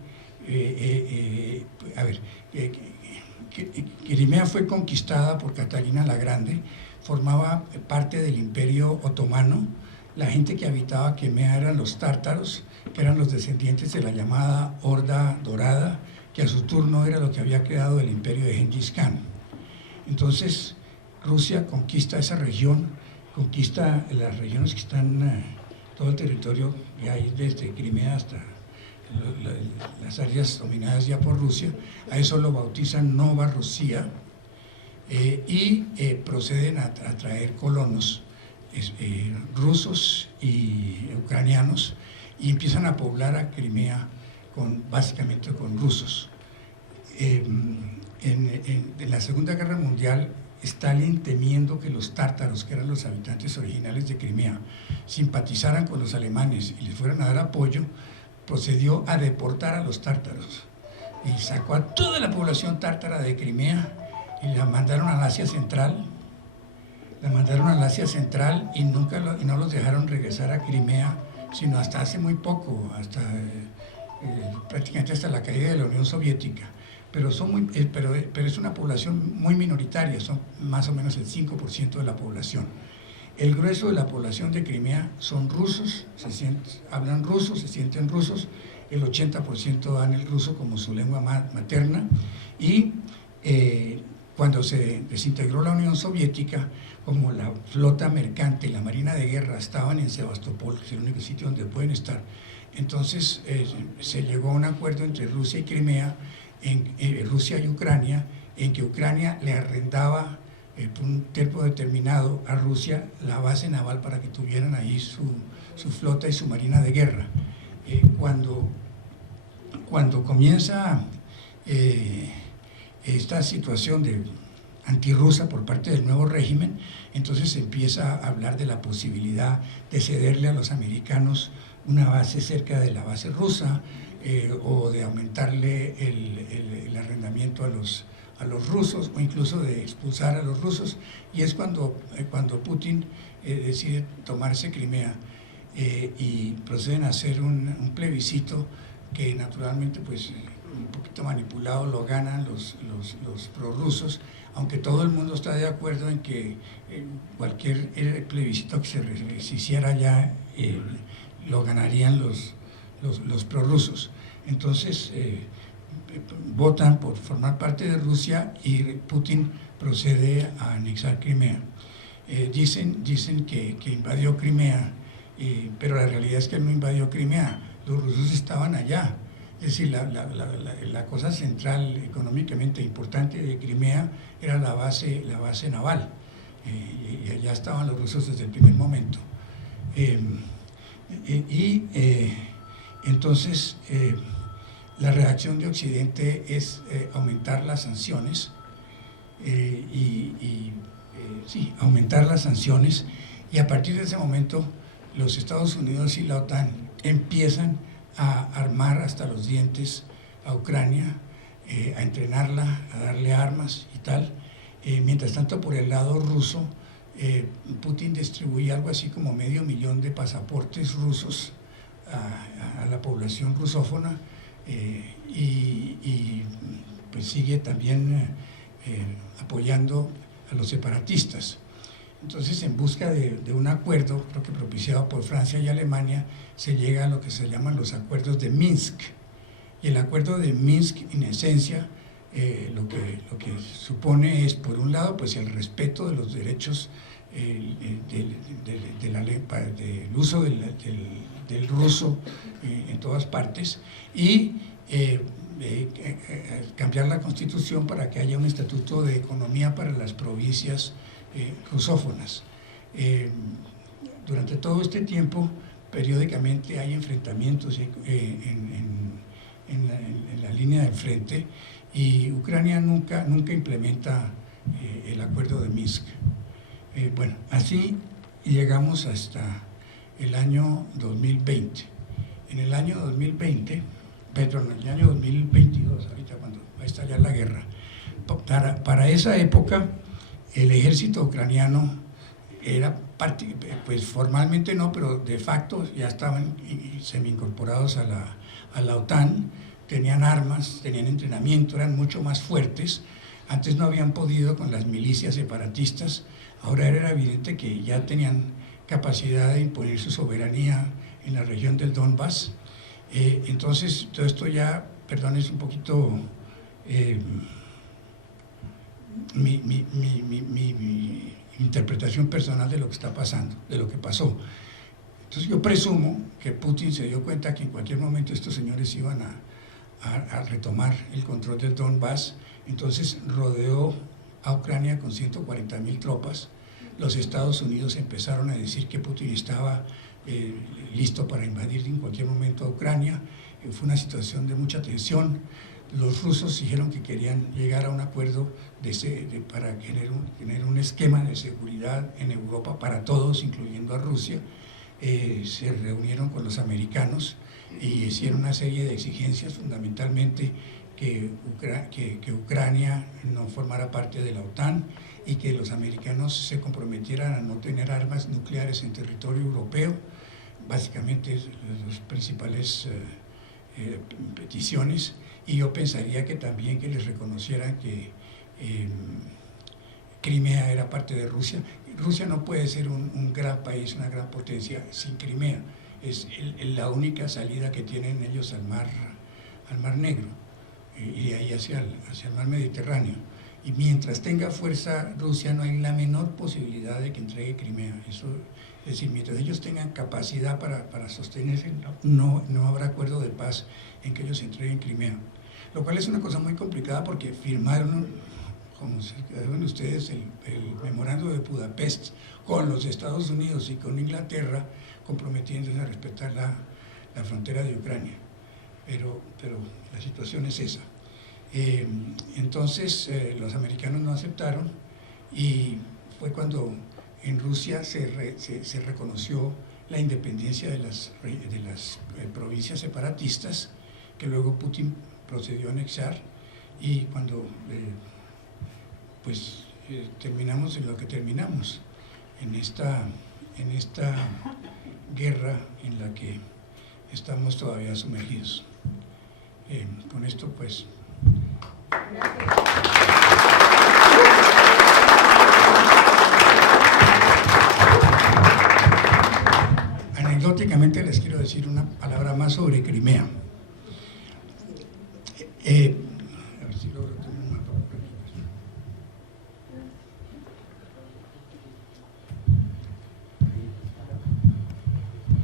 Crimea fue conquistada por Catalina la Grande, formaba parte del Imperio Otomano. La gente que habitaba Crimea eran los tártaros, que eran los descendientes de la llamada Horda Dorada, que a su turno era lo que había creado el imperio de Gengis Khan. Entonces, Rusia conquista esa región, conquista las regiones que están, todo el territorio que hay desde Crimea hasta las áreas dominadas ya por Rusia. A eso lo bautizan Nova Rusia, y proceden a traer colonos rusos y ucranianos, y empiezan a poblar a Crimea básicamente con rusos. En la Segunda Guerra Mundial Stalin, temiendo que los tártaros, que eran los habitantes originales de Crimea, simpatizaran con los alemanes y les fueran a dar apoyo, procedió a deportar a los tártaros y sacó a toda la población tártara de Crimea y la mandaron al Asia Central. Y no los dejaron regresar a Crimea, sino hasta hace muy poco, prácticamente hasta la caída de la Unión Soviética. Pero es una población muy minoritaria, son más o menos el 5% de la población. El grueso de la población de Crimea son rusos, hablan ruso, se sienten rusos, el 80% dan el ruso como su lengua materna, y cuando se desintegró la Unión Soviética, como la flota mercante y la marina de guerra estaban en Sebastopol, que es el único sitio donde pueden estar, entonces se llegó a un acuerdo entre Rusia y Crimea, Rusia y Ucrania, en que Ucrania le arrendaba por un tiempo determinado a Rusia la base naval para que tuvieran ahí su flota y su marina de guerra. Cuando comienza esta situación de antirrusa por parte del nuevo régimen, entonces se empieza a hablar de la posibilidad de cederle a los americanos una base cerca de la base rusa, o de aumentarle el arrendamiento a los rusos, o incluso de expulsar a los rusos, y es cuando Putin decide tomarse Crimea, y proceden a hacer un plebiscito que naturalmente, pues, un poquito manipulado, lo ganan los prorrusos, aunque todo el mundo está de acuerdo en que cualquier plebiscito que se hiciera ya lo ganarían los prorrusos. Entonces votan por formar parte de Rusia y Putin procede a anexar Crimea. Dicen que invadió Crimea, pero la realidad es que él no invadió Crimea, los rusos estaban allá. Es decir, la cosa central económicamente importante de Crimea era la base naval, y allá estaban los rusos desde el primer momento. Entonces, la reacción de Occidente es aumentar las sanciones, aumentar las sanciones, y a partir de ese momento los Estados Unidos y la OTAN empiezan a armar hasta los dientes a Ucrania, a entrenarla, a darle armas y tal. Mientras tanto, por el lado ruso, Putin distribuye algo así como 500,000 de pasaportes rusos a la población rusófona, y pues sigue también apoyando a los separatistas. Entonces, en busca de un acuerdo, creo que propiciado por Francia y Alemania, se llega a lo que se llaman los acuerdos de Minsk. Y el acuerdo de Minsk, en esencia, lo que supone es, por un lado, pues el respeto de los derechos del uso del ruso en todas partes, y cambiar la Constitución para que haya un estatuto de economía para las provincias rusófonas. Durante todo este tiempo, periódicamente hay enfrentamientos en la línea del frente, y Ucrania nunca implementa el acuerdo de Minsk. Bueno, así llegamos hasta el año 2020. En el año 2020, perdón, en el año 2022, ahorita cuando va a estallar la guerra, para esa época el ejército ucraniano era parte, pues formalmente no, pero de facto ya estaban semi-incorporados a la OTAN, tenían armas, tenían entrenamiento, eran mucho más fuertes. Antes no habían podido con las milicias separatistas, ahora era evidente que ya tenían capacidad de imponer su soberanía en la región del Donbass. Entonces, todo esto ya, perdón, es un poquito mi interpretación personal de lo que está pasando, de lo que pasó. Entonces yo presumo que Putin se dio cuenta que en cualquier momento estos señores iban a retomar el control del Donbass, entonces rodeó a Ucrania con 140,000 tropas. Los Estados Unidos empezaron a decir que Putin estaba listo para invadir en cualquier momento a Ucrania. Fue una situación de mucha tensión. los rusos dijeron que querían llegar a un acuerdo para tener un esquema de seguridad en Europa para todos, incluyendo a Rusia. Se reunieron con los americanos y hicieron una serie de exigencias, fundamentalmente que Ucrania no formara parte de la OTAN y que los americanos se comprometieran a no tener armas nucleares en territorio europeo. Básicamente las principales peticiones, y yo pensaría que también que les reconocieran que Crimea era parte de Rusia. Rusia no puede ser un gran país, una gran potencia sin Crimea. Es la única salida que tienen ellos al Mar Negro y de ahí hacia el Mar Mediterráneo. Y mientras tenga fuerza Rusia, no hay la menor posibilidad de que entregue Crimea. Eso, es decir, mientras ellos tengan capacidad para sostenerse, no habrá acuerdo de paz en que ellos entreguen Crimea. Lo cual es una cosa muy complicada porque firmaron, como saben ustedes, el memorando de Budapest con los Estados Unidos y con Inglaterra, comprometiéndose a respetar la frontera de Ucrania. Pero la situación es esa. Entonces los americanos no aceptaron y fue cuando en Rusia se reconoció la independencia de las provincias separatistas, que luego Putin procedió a anexar, y cuando terminamos en lo que terminamos, en esta guerra en la que estamos todavía sumergidos. Con esto pues... Anecdóticamente les quiero decir una palabra más sobre Crimea. A ver si logro tener un mapa por aquí.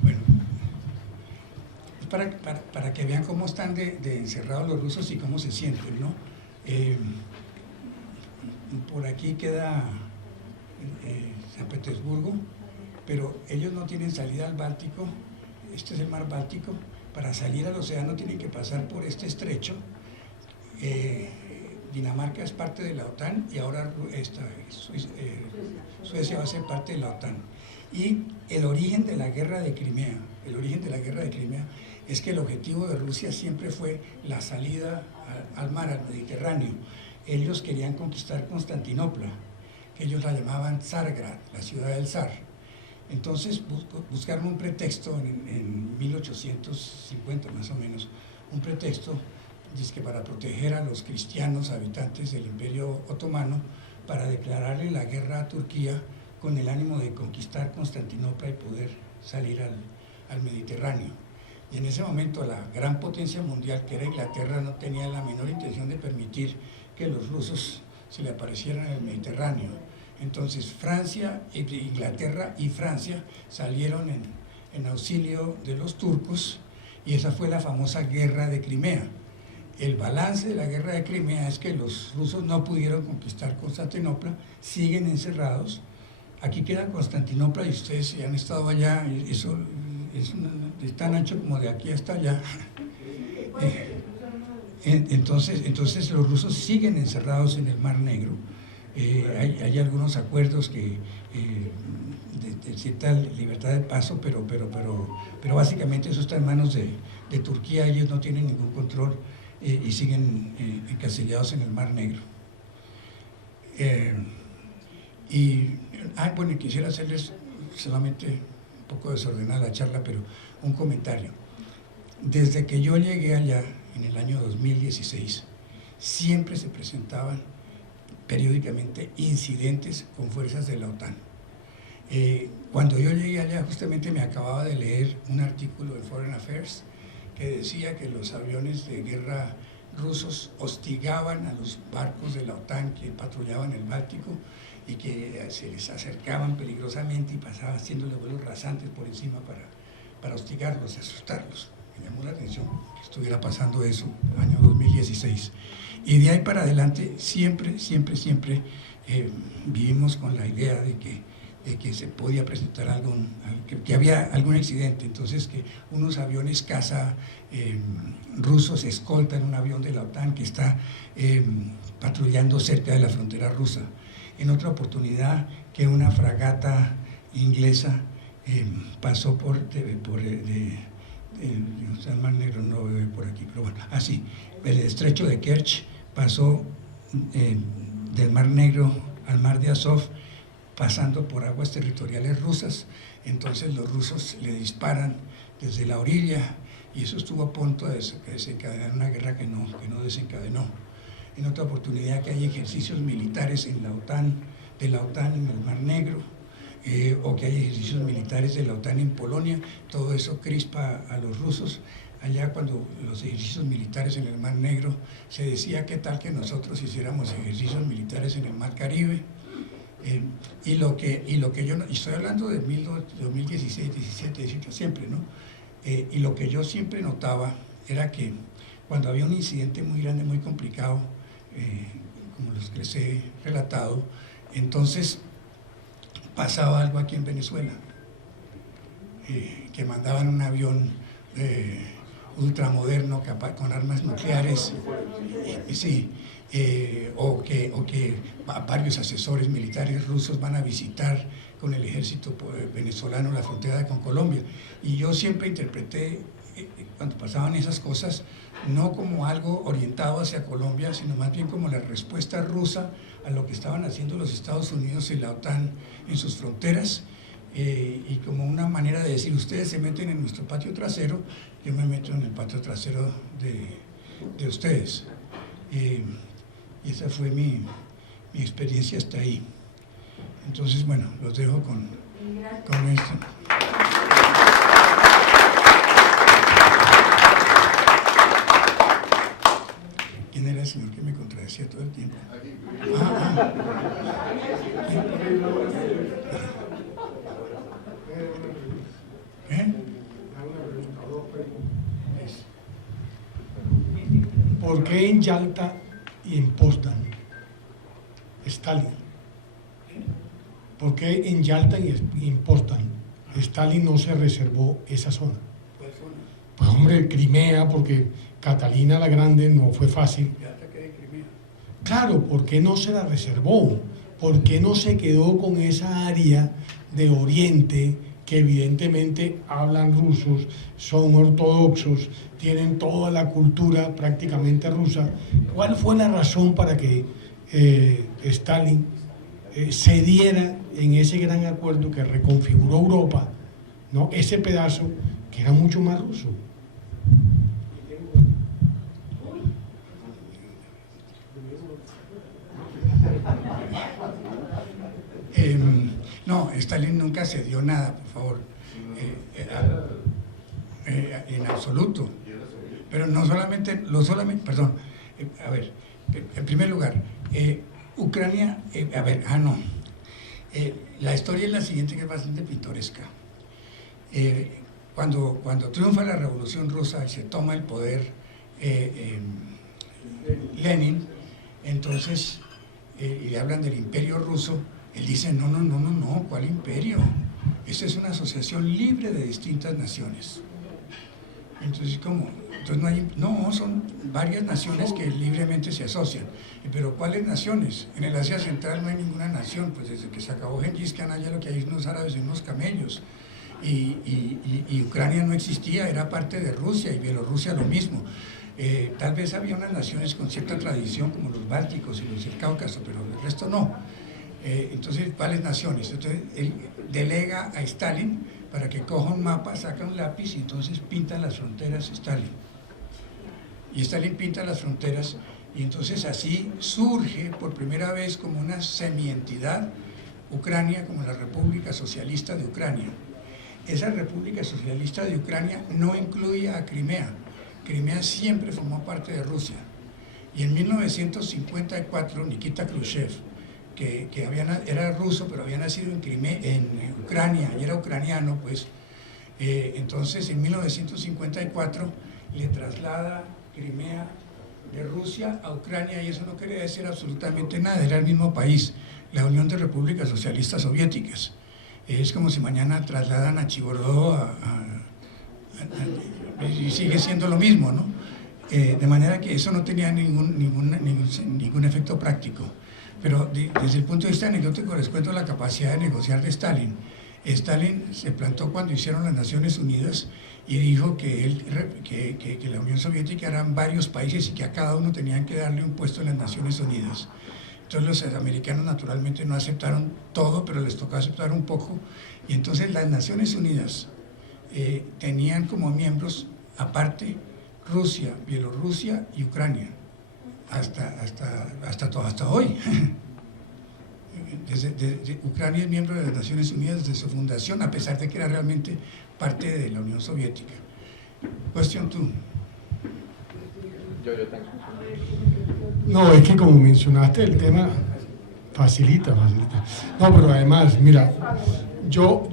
Bueno, para que vean cómo están de encerrados los rusos y cómo se sienten, ¿no? Por aquí queda San Petersburgo, pero ellos no tienen salida al Báltico. Este es el mar Báltico. Para salir al océano tienen que pasar por este estrecho. Dinamarca es parte de la OTAN y ahora Suecia va a ser parte de la OTAN. Y el origen de la guerra de Crimea, es que el objetivo de Rusia siempre fue la salida al mar, al Mediterráneo. Ellos querían conquistar Constantinopla, que ellos la llamaban Tsargrad, la ciudad del zar. Entonces buscaron un pretexto en 1850 más o menos, un pretexto dizque para proteger a los cristianos habitantes del Imperio Otomano, para declararle la guerra a Turquía con el ánimo de conquistar Constantinopla y poder salir al Mediterráneo. Y en ese momento la gran potencia mundial, que era Inglaterra, no tenía la menor intención de permitir que los rusos se le aparecieran en el Mediterráneo. Entonces Inglaterra y Francia salieron en auxilio de los turcos, y esa fue la famosa guerra de Crimea. El balance de la guerra de Crimea es que los rusos no pudieron conquistar Constantinopla, siguen encerrados. Aquí queda Constantinopla y ustedes si han estado allá, eso es tan ancho como de aquí hasta allá. Entonces los rusos siguen encerrados en el Mar Negro. Hay algunos acuerdos de cierta libertad de paso, pero básicamente eso está en manos de Turquía. Ellos no tienen ningún control y siguen encasillados en el Mar Negro. Bueno, quisiera hacerles solamente un poco desordenada la charla, pero un comentario. Desde que yo llegué allá en el año 2016, siempre se presentaban periódicamente incidentes con fuerzas de la OTAN. Cuando yo llegué allá, justamente me acababa de leer un artículo de Foreign Affairs que decía que los aviones de guerra rusos hostigaban a los barcos de la OTAN que patrullaban el Báltico y que se les acercaban peligrosamente y pasaban haciéndoles vuelos rasantes por encima para hostigarlos y asustarlos. Me llamó la atención que estuviera pasando eso en el año 2016. Y de ahí para adelante siempre vivimos con la idea de que se podía presentar que había algún accidente, entonces que unos aviones caza rusos escoltan un avión de la OTAN que está patrullando cerca de la frontera rusa. En otra oportunidad que una fragata inglesa pasó por el Mar Negro, no veo por aquí, pero bueno, así, el estrecho de Kerch pasó del Mar Negro al Mar de Azov, pasando por aguas territoriales rusas. Entonces los rusos le disparan desde la orilla y eso estuvo a punto de desencadenar una guerra que no desencadenó. En otra oportunidad que hay ejercicios militares de la OTAN en el Mar Negro, o que hay ejercicios militares de la OTAN en Polonia, todo eso crispa a los rusos. Allá cuando los ejercicios militares en el Mar Negro, se decía qué tal que nosotros hiciéramos ejercicios militares en el Mar Caribe. Y lo que yo, y estoy hablando de 2016, 17, 18, siempre, ¿no? Y lo que yo siempre notaba era que cuando había un incidente muy grande, muy complicado, como los que les he relatado, entonces pasaba algo aquí en Venezuela, que mandaban un avión ultramoderno con armas nucleares, sí, o que varios asesores militares rusos van a visitar con el ejército venezolano la frontera con Colombia. Y yo siempre interpreté, cuando pasaban esas cosas, no como algo orientado hacia Colombia, sino más bien como la respuesta rusa a lo que estaban haciendo los Estados Unidos y la OTAN en sus fronteras, y como una manera de decir, ustedes se meten en nuestro patio trasero, yo me meto en el patio trasero de ustedes. Y esa fue mi experiencia hasta ahí. Entonces, bueno, los dejo con esto. ¿Quién era el señor que me contradecía todo el tiempo? ¿Por qué en Yalta y en Potsdam Stalin? ¿Por qué en Yalta y en Potsdam Stalin no se reservó esa zona? Pues hombre, Crimea, porque Catalina la Grande no fue fácil. Claro, ¿por qué no se la reservó? ¿Por qué no se quedó con esa área de Oriente que evidentemente hablan rusos, son ortodoxos, tienen toda la cultura prácticamente rusa? ¿Cuál fue la razón para que Stalin cediera en ese gran acuerdo que reconfiguró Europa, ¿no?, ese pedazo que era mucho más ruso? No, Stalin nunca cedió nada, por favor, en absoluto. Pero no solamente, perdón, a ver, en primer lugar, Ucrania, la historia es la siguiente, que es bastante pintoresca. Cuando triunfa la Revolución Rusa y se toma el poder Lenin, entonces, y le hablan del Imperio Ruso, él dice, no, ¿cuál imperio? Esta es una asociación libre de distintas naciones. Entonces, ¿cómo? Entonces son varias naciones que libremente se asocian. ¿Pero cuáles naciones? En el Asia Central no hay ninguna nación, pues desde que se acabó Gengis Khan allá lo que hay es unos árabes y unos camellos. Y Ucrania no existía, era parte de Rusia, y Bielorrusia lo mismo. Tal vez había unas naciones con cierta tradición como los bálticos y los del Cáucaso, pero el resto no. Entonces, ¿cuáles naciones? Entonces, él delega a Stalin para que coja un mapa, saca un lápiz y entonces pinta las fronteras Stalin. Y Stalin pinta las fronteras, y entonces así surge por primera vez como una semi-entidad Ucrania, como la República Socialista de Ucrania. Esa República Socialista de Ucrania no incluía a Crimea. Crimea siempre formó parte de Rusia. Y en 1954, Nikita Khrushchev, que era ruso, pero había nacido en Ucrania, y era ucraniano, pues, entonces en 1954 le traslada Crimea de Rusia a Ucrania, y eso no quería decir absolutamente nada, era el mismo país, la Unión de Repúblicas Socialistas Soviéticas. es como si mañana trasladan a Chiborodó y sigue siendo lo mismo, ¿no? De manera que eso no tenía ningún efecto práctico. Pero desde el punto de vista anecdótico les cuento la capacidad de negociar de Stalin. Stalin se plantó cuando hicieron las Naciones Unidas y dijo que la Unión Soviética eran varios países y que a cada uno tenían que darle un puesto en las Naciones Unidas. Entonces los americanos naturalmente no aceptaron todo, pero les tocó aceptar un poco. Y entonces las Naciones Unidas tenían como miembros, aparte, Rusia, Bielorrusia y Ucrania, hasta hoy. Ucrania es miembro de las Naciones Unidas desde su fundación, a pesar de que era realmente parte de la Unión Soviética. Cuestión tú. Yo tengo. No, es que como mencionaste el tema, facilita. No, pero además, mira, yo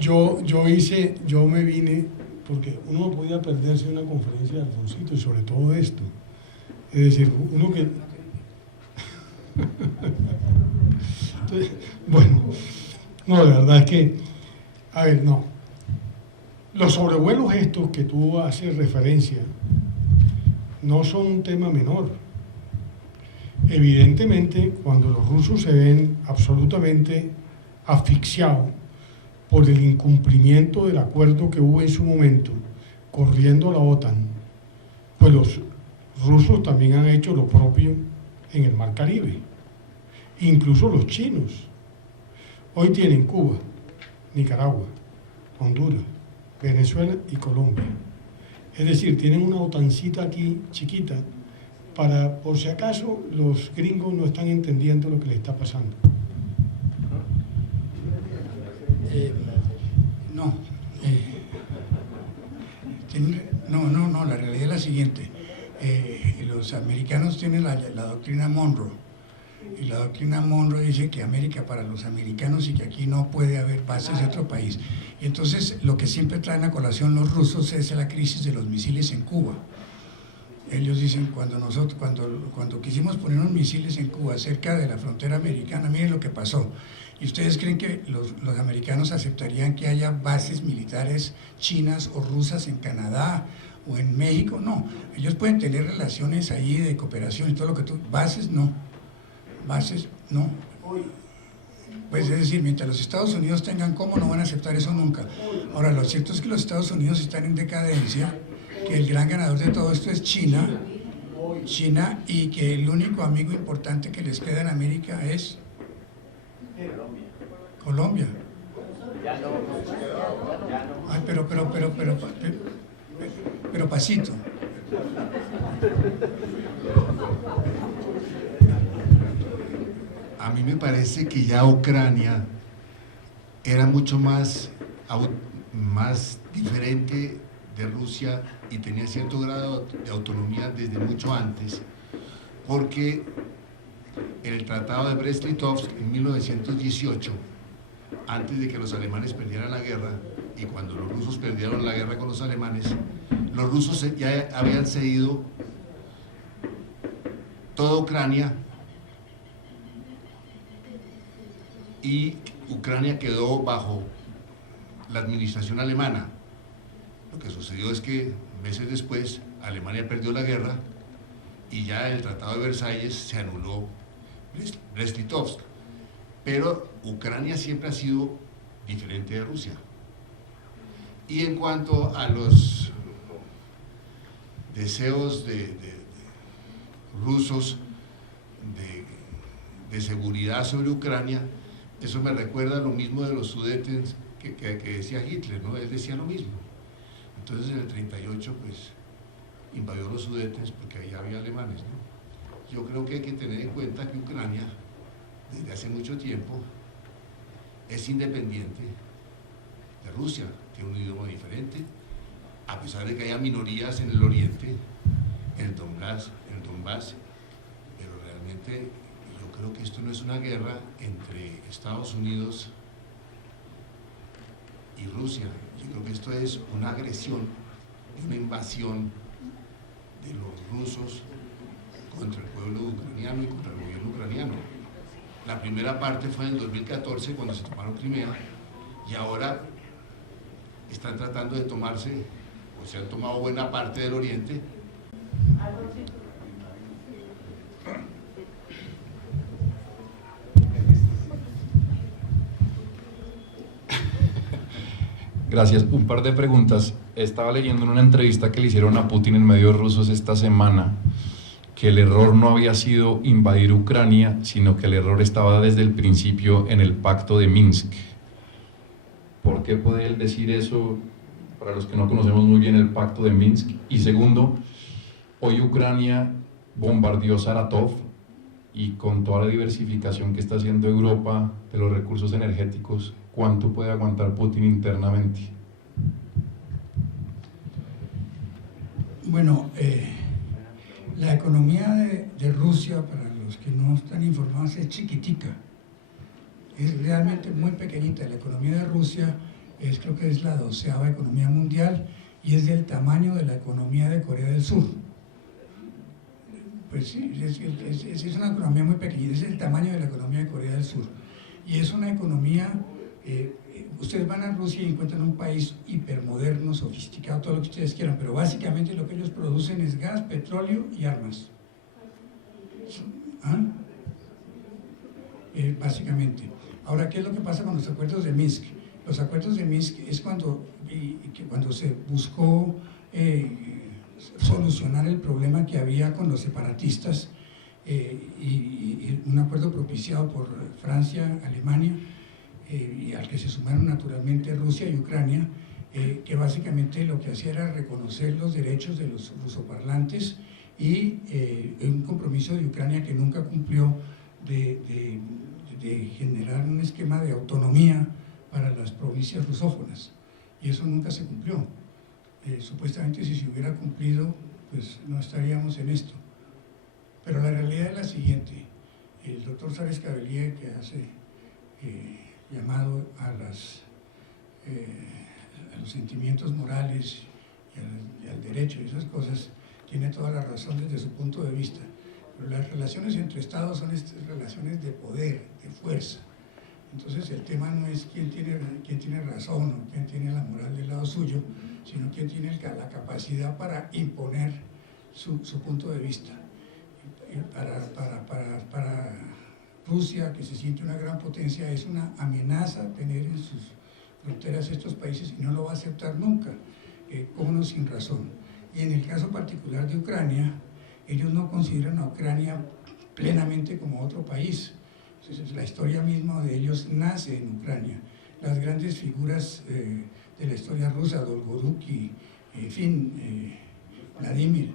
me vine, porque uno no podía perderse una conferencia de Alfonsito y sobre todo esto. Es decir, uno que... Entonces, bueno, no, de verdad es que, a ver, no. Los sobrevuelos estos que tú haces referencia no son un tema menor. Evidentemente, cuando los rusos se ven absolutamente asfixiados por el incumplimiento del acuerdo que hubo en su momento, corriendo a la OTAN, pues los rusos también han hecho lo propio en el Mar Caribe, incluso los chinos. Hoy tienen Cuba, Nicaragua, Honduras, Venezuela y Colombia. Es decir, tienen una OTANcita aquí chiquita para, por si acaso, los gringos no están entendiendo lo que les está pasando. No, la realidad es la siguiente. Los americanos tienen la doctrina Monroe, y la doctrina Monroe dice que América para los americanos y que aquí no puede haber bases de otro país. Y entonces lo que siempre traen a colación los rusos es la crisis de los misiles en Cuba. Ellos dicen, cuando quisimos poner unos misiles en Cuba cerca de la frontera americana, miren lo que pasó. ¿Y ustedes creen que los americanos aceptarían que haya bases militares chinas o rusas en Canadá o en México? No, ellos pueden tener relaciones ahí de cooperación y todo lo que tú... Bases no. Pues es decir, mientras los Estados Unidos tengan cómo, no van a aceptar eso nunca. Ahora, lo cierto es que los Estados Unidos están en decadencia, que el gran ganador de todo esto es China, y que el único amigo importante que les queda en América es Colombia. Ay, pero pasito. A mí me parece que ya Ucrania era mucho más diferente de Rusia y tenía cierto grado de autonomía desde mucho antes, porque en el Tratado de Brest-Litovsk en 1918, antes de que los alemanes perdieran la guerra, y cuando los rusos perdieron la guerra con los alemanes, los rusos ya habían cedido toda Ucrania y Ucrania quedó bajo la administración alemana. Lo que sucedió es que meses después Alemania perdió la guerra y ya el Tratado de Versalles se anuló Brest-Litovsk. Pero Ucrania siempre ha sido diferente de Rusia. Y en cuanto a los deseos de rusos de seguridad sobre Ucrania, eso me recuerda lo mismo de los Sudetens que decía Hitler, ¿no? Él decía lo mismo. Entonces en el 38 pues invadió los Sudetens porque ahí había alemanes, ¿no? Yo creo que hay que tener en cuenta que Ucrania desde hace mucho tiempo es independiente de Rusia, tiene un idioma diferente, a pesar de que haya minorías en el oriente, en el Donbass, pero realmente yo creo que esto no es una guerra entre Estados Unidos y Rusia. Yo creo que esto es una agresión, una invasión de los rusos contra el pueblo ucraniano y contra el gobierno ucraniano. La primera parte fue en el 2014 cuando se tomaron Crimea, y ahora están tratando de tomarse, o se han tomado buena parte del Oriente. Gracias. Un par de preguntas. Estaba leyendo en una entrevista que le hicieron a Putin en medios rusos esta semana que el error no había sido invadir Ucrania, sino que el error estaba desde el principio en el pacto de Minsk. ¿Por qué puede él decir eso para los que no conocemos muy bien el pacto de Minsk? Y segundo, hoy Ucrania bombardeó Saratov y con toda la diversificación que está haciendo Europa de los recursos energéticos, ¿cuánto puede aguantar Putin internamente? Bueno, la economía de Rusia, para los que no están informados, es chiquitica. Es realmente muy pequeñita. La economía de Rusia creo que es la 12ª economía mundial y es del tamaño de la economía de Corea del Sur. Pues sí, es una economía muy pequeñita, es el tamaño de la economía de Corea del Sur. Y es una economía, ustedes van a Rusia y encuentran un país hipermoderno, sofisticado, todo lo que ustedes quieran, pero básicamente lo que ellos producen es gas, petróleo y armas. ¿Ah? Básicamente. Ahora, ¿qué es lo que pasa con los acuerdos de Minsk? Los acuerdos de Minsk es cuando se buscó solucionar el problema que había con los separatistas y un acuerdo propiciado por Francia, Alemania, y al que se sumaron naturalmente Rusia y Ucrania, que básicamente lo que hacía era reconocer los derechos de los rusoparlantes y un compromiso de Ucrania que nunca cumplió de generar un esquema de autonomía para las provincias rusófonas, y eso nunca se cumplió. Supuestamente si se hubiera cumplido, pues no estaríamos en esto. Pero la realidad es la siguiente: el doctor Sárez Cavelier, que hace llamado a los sentimientos morales y al derecho y esas cosas, tiene toda la razón desde su punto de vista. Pero las relaciones entre Estados son relaciones de poder, de fuerza. Entonces el tema no es quién tiene razón o quién tiene la moral del lado suyo, sino quién tiene la capacidad para imponer su punto de vista. Para Rusia, que se siente una gran potencia, es una amenaza tener en sus fronteras estos países y no lo va a aceptar nunca, como no sin razón. Y en el caso particular de Ucrania, ellos no consideran a Ucrania plenamente como otro país. Entonces, la historia misma de ellos nace en Ucrania. Las grandes figuras de la historia rusa, Dolgoruki, en fin, Vladimir,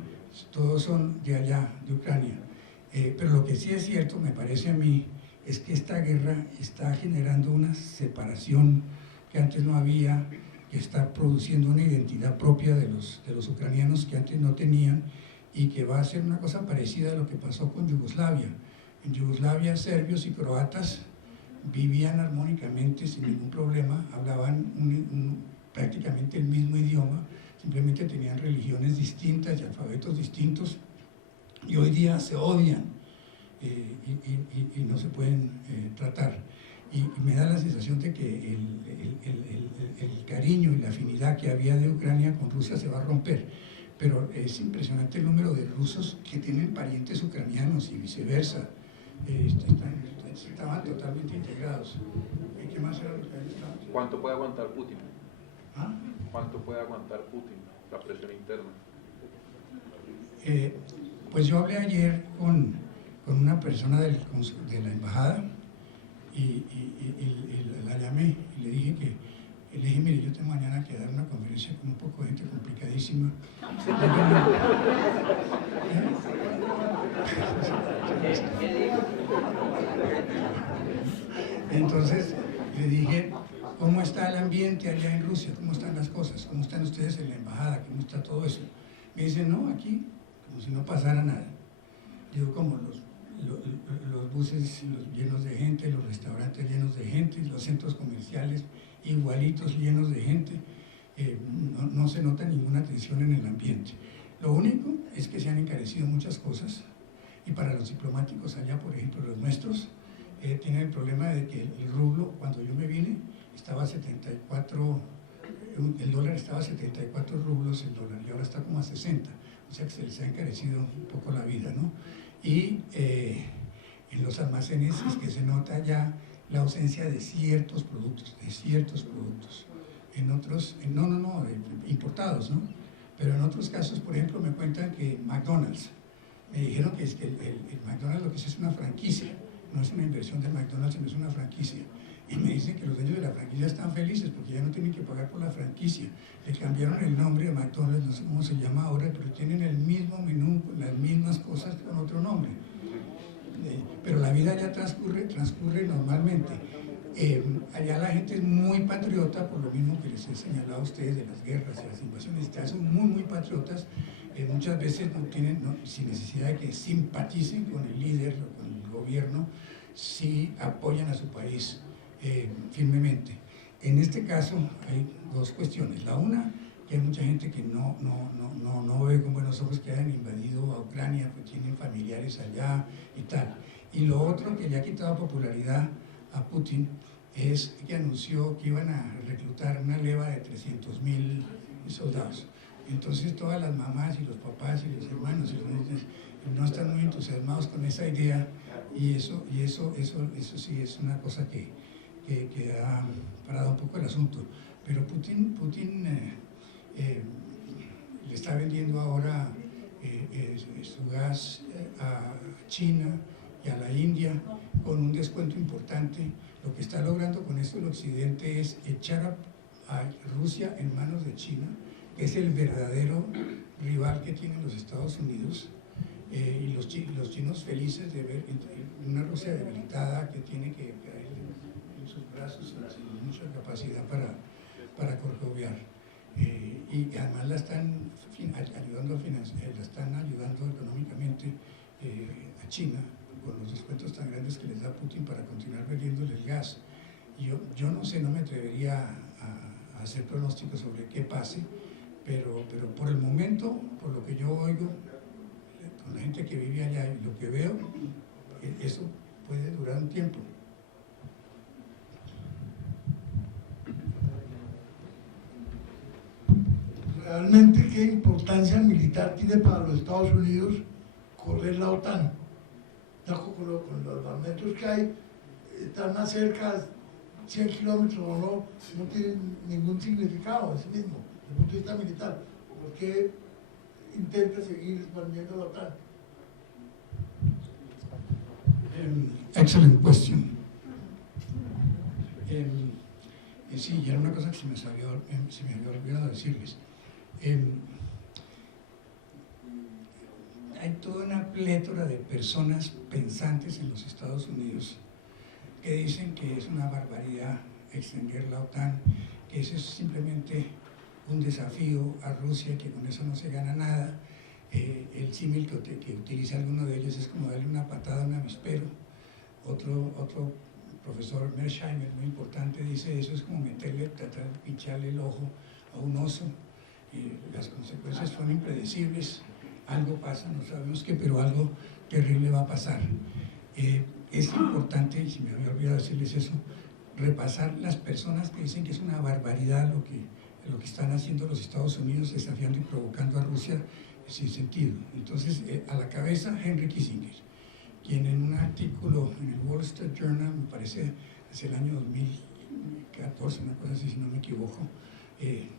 todos son de allá, de Ucrania. Pero lo que sí es cierto, me parece a mí, es que esta guerra está generando una separación que antes no había, que está produciendo una identidad propia de los ucranianos que antes no tenían, y que va a ser una cosa parecida a lo que pasó con Yugoslavia. En Yugoslavia, serbios y croatas vivían armónicamente sin ningún problema, hablaban prácticamente el mismo idioma, simplemente tenían religiones distintas y alfabetos distintos, y hoy día se odian y no se pueden tratar. Y me da la sensación de que el cariño y la afinidad que había de Ucrania con Rusia se va a romper. Pero es impresionante el número de rusos que tienen parientes ucranianos y viceversa. Estaban totalmente integrados. ¿Qué más era lo que estaba? ¿Cuánto puede aguantar Putin? ¿Ah? ¿Cuánto puede aguantar Putin, la presión interna? Pues yo hablé ayer con una persona de la embajada y la llamé y le dije mire, yo tengo mañana que dar una conferencia con un poco de gente complicadísima. Entonces le dije, ¿cómo está el ambiente allá en Rusia? ¿Cómo están las cosas? ¿Cómo están ustedes en la embajada? ¿Cómo está todo eso? Me dice, no, aquí, como si no pasara nada. Digo, como los buses llenos de gente, los restaurantes llenos de gente, los centros comerciales igualitos llenos de gente, no se nota ninguna tensión en el ambiente. Lo único es que se han encarecido muchas cosas, y para los diplomáticos allá, por ejemplo los nuestros, tienen el problema de que el rublo, cuando yo me vine, estaba a 74, el dólar estaba a 74 rublos el dólar, y ahora está como a 60, o sea que se les ha encarecido un poco la vida, ¿no? Y en los almacenes es que se nota ya la ausencia de ciertos productos, en otros, importados, ¿no? Pero en otros casos, por ejemplo, me cuentan que McDonald's, me dijeron que, el McDonald's lo que es una franquicia, no es una inversión de McDonald's, sino es una franquicia. Y me dicen que los dueños de la franquicia están felices porque ya no tienen que pagar por la franquicia. Le cambiaron el nombre de McDonald's, no sé cómo se llama ahora, pero tienen el mismo menú, con las mismas cosas, con otro nombre. Pero la vida ya transcurre normalmente. Allá la gente es muy patriota, por lo mismo que les he señalado a ustedes de las guerras y las invasiones, son muy patriotas. Muchas veces sin necesidad de que simpaticen con el líder o con el gobierno, sí apoyan a su país firmemente. En este caso hay dos cuestiones. La una, que hay mucha gente que no ve con buenos ojos que hayan invadido a Ucrania, pues tienen familiares allá y tal. Y lo otro que le ha quitado popularidad a Putin es que anunció que iban a reclutar una leva de 300.000 soldados. Entonces todas las mamás y los papás y los hermanos no están muy entusiasmados con esa idea, y eso sí es una cosa que ha parado un poco el asunto. Pero Putin le está vendiendo ahora su gas a China y a la India con un descuento importante. Lo que está logrando con esto el Occidente es echar a Rusia en manos de China, que es el verdadero rival que tienen los Estados Unidos, y los chinos felices de ver una Rusia debilitada que tiene que caer en sus brazos sin mucha capacidad para corcovear. Y además la están ayudando económicamente a China con los descuentos tan grandes que les da Putin para continuar vendiéndole el gas. Yo no sé, no me atrevería a hacer pronósticos sobre qué pase, pero por el momento, por lo que yo oigo con la gente que vive allá y lo que veo, eso puede durar un tiempo. Realmente, ¿qué importancia militar tiene para los Estados Unidos correr la OTAN? Con los armamentos que hay, están más cerca, 100 kilómetros o no tienen ningún significado en sí mismo, desde el punto de vista militar. ¿Por qué intenta seguir expandiendo la OTAN? Excellent question. Sí, y era una cosa que se me había olvidado decirles. Hay toda una plétora de personas pensantes en los Estados Unidos que dicen que es una barbaridad extender la OTAN, que eso es simplemente un desafío a Rusia, que con eso no se gana nada. El símil que utiliza alguno de ellos es como darle una patada a un avispero. Otro profesor, Mersheimer, muy importante, dice eso es como tratar de pincharle el ojo a un oso. Las consecuencias son impredecibles. Algo pasa, no sabemos qué, pero algo terrible va a pasar. Es importante, y si me había olvidado decirles eso, repasar las personas que dicen que es una barbaridad lo que están haciendo los Estados Unidos, desafiando y provocando a Rusia sin sentido. Entonces, a la cabeza, Henry Kissinger, quien en un artículo en el Wall Street Journal, me parece hacia el año 2014, una cosa así, si no me equivoco,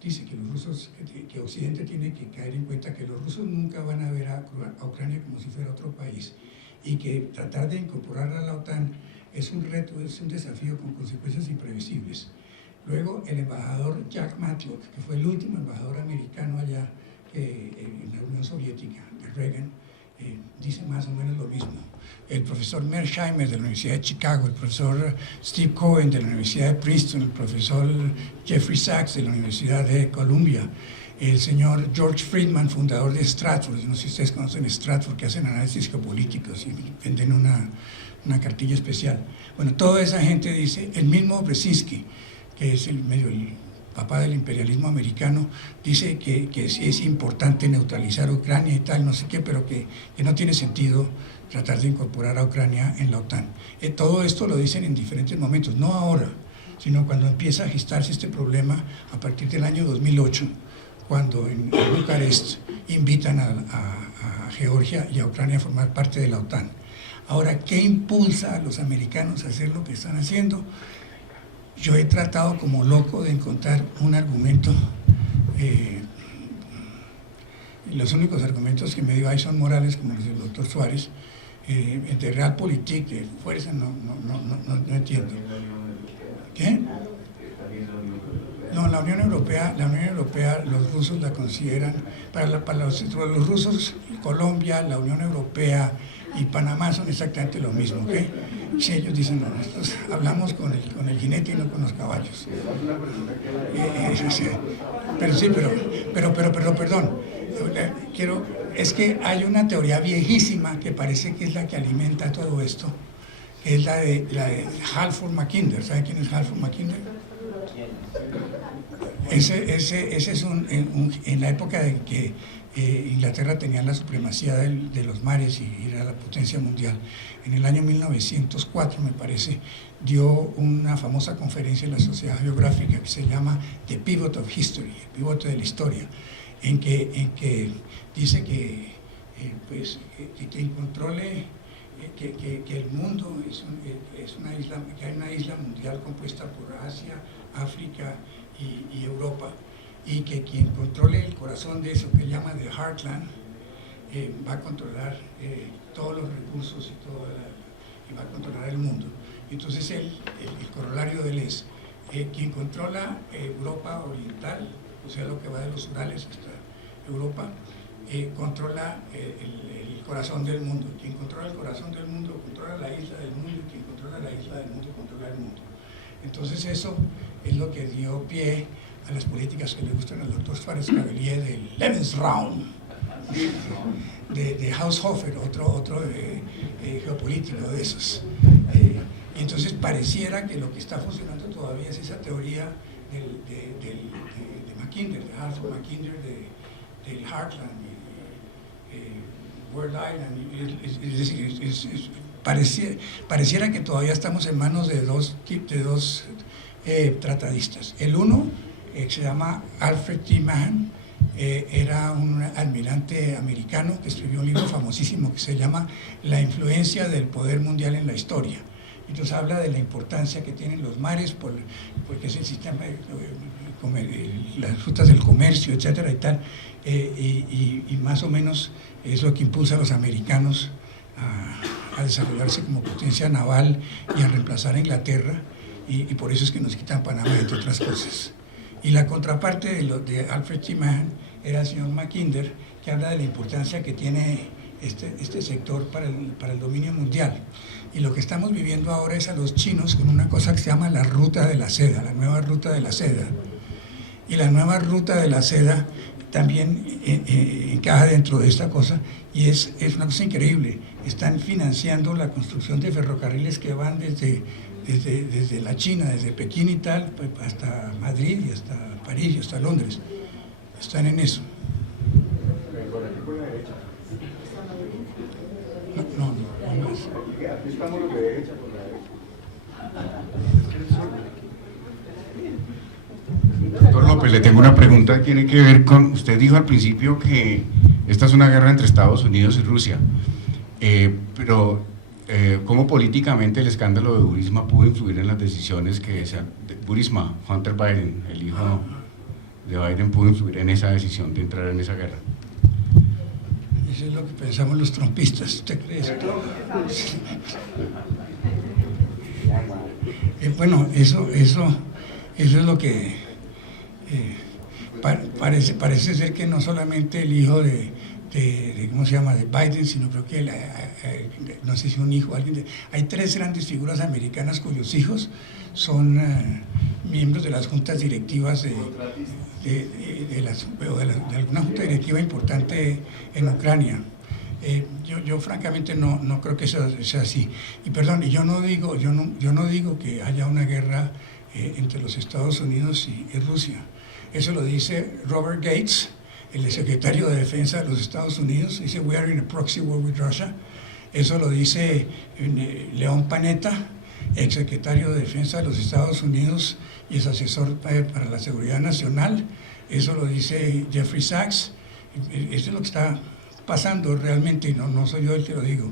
dice que los rusos, que Occidente tiene que caer en cuenta que los rusos nunca van a ver a Ucrania como si fuera otro país, y que tratar de incorporarla a la OTAN es un reto, es un desafío con consecuencias imprevisibles. Luego el embajador Jack Matlock, que fue el último embajador americano allá en la Unión Soviética, de Reagan, dice más o menos lo mismo. El profesor Mersheimer de la Universidad de Chicago, el profesor Steve Cohen de la Universidad de Princeton, el profesor Jeffrey Sachs de la Universidad de Columbia, el señor George Friedman, fundador de Stratford, no sé si ustedes conocen Stratford, que hacen análisis geopolíticos y venden una cartilla especial. Bueno, toda esa gente dice, el mismo Brzezinski, que es el papá del imperialismo americano, dice que sí es importante neutralizar Ucrania y tal, no sé qué, pero que no tiene sentido tratar de incorporar a Ucrania en la OTAN. Todo esto lo dicen en diferentes momentos, no ahora, sino cuando empieza a gestarse este problema a partir del año 2008, cuando en Bucarest invitan a Georgia y a Ucrania a formar parte de la OTAN. Ahora, ¿qué impulsa a los americanos a hacer lo que están haciendo? Yo he tratado como loco de encontrar un argumento, los únicos argumentos que me dio ahí son morales, como los del doctor Suárez, de Realpolitik, de fuerza, no entiendo. ¿Qué? No, la Unión Europea, los rusos la consideran, para los rusos, Colombia, la Unión Europea y Panamá son exactamente lo mismo, ¿ok? Si ellos dicen, no, nosotros hablamos con el jinete y no con los caballos. Pero sí, pero perdón, es que hay una teoría viejísima que parece que es la que alimenta todo esto, que es la de Halford Mackinder. ¿Sabe quién es Halford Mackinder? Ese es en la época en que Inglaterra tenía la supremacía de los mares y era la potencia mundial. En el año 1904, me parece, dio una famosa conferencia en la Sociedad Geográfica que se llama The Pivot of History, el pivote de la historia, en que dice que quien controle que el mundo es una isla, que hay una isla mundial compuesta por Asia, África y Europa, y que quien controle el corazón de eso, que llama The Heartland, va a controlar todos los recursos y va a controlar el mundo. Entonces el corolario de él es quien controla Europa Oriental, o sea, lo que va de los Urales hasta Europa, controla el corazón del mundo. Quien controla el corazón del mundo controla la isla del mundo, y quien controla la isla del mundo controla el mundo. Entonces eso es lo que dio pie a las políticas que le gustan al doctor Suárez Cavelier del Lebensraum, de Haushofer, otro geopolítico de esos. Y entonces pareciera que lo que está funcionando todavía es esa teoría de Mackinder, de Halford Mackinder, del Heartland, World Island. Pareciera que todavía estamos en manos de dos tratadistas. El uno se llama Alfred T. Mahan, era un almirante americano que escribió un libro famosísimo que se llama La influencia del poder mundial en la historia. Entonces habla de la importancia que tienen los mares, porque es el sistema, las rutas del comercio, etcétera y tal, y más o menos es lo que impulsa a los americanos a desarrollarse como potencia naval y a reemplazar a Inglaterra, y por eso es que nos quitan Panamá, entre otras cosas. Y la contraparte de Alfred T. Mahan era el señor Mackinder, que habla de la importancia que tiene este sector para el dominio mundial. Y lo que estamos viviendo ahora es a los chinos con una cosa que se llama la ruta de la seda, la nueva ruta de la seda. Y la nueva ruta de la seda también encaja dentro de esta cosa, y es una cosa increíble. Están financiando la construcción de ferrocarriles que van desde la China, desde Pekín y tal, hasta Madrid y hasta París y hasta Londres. Están en eso. No más. Doctor López, le tengo una pregunta que tiene que ver con, usted dijo al principio que esta es una guerra entre Estados Unidos y Rusia, pero ¿cómo políticamente el escándalo de Burisma pudo influir en las decisiones Burisma, Hunter Biden, el hijo de Biden, pudo influir en esa decisión de entrar en esa guerra? Eso es lo que pensamos los trumpistas, ¿usted cree eso? Bueno, eso es lo que parece ser que no solamente el hijo de ¿cómo se llama?, de Biden, sino creo que no sé si un hijo, hay tres grandes figuras americanas cuyos hijos son miembros de las juntas directivas de alguna junta directiva importante en Ucrania. Yo francamente no creo que eso sea así. Y perdón, yo no digo que haya una guerra entre los Estados Unidos y Rusia. Eso lo dice Robert Gates, el secretario de Defensa de los Estados Unidos, dice "We are in a proxy war with Russia". Eso lo dice León Panetta, exsecretario de Defensa de los Estados Unidos y es asesor para la seguridad nacional. Eso lo dice Jeffrey Sachs. Eso es lo que está pasando realmente, y no soy yo el que lo digo.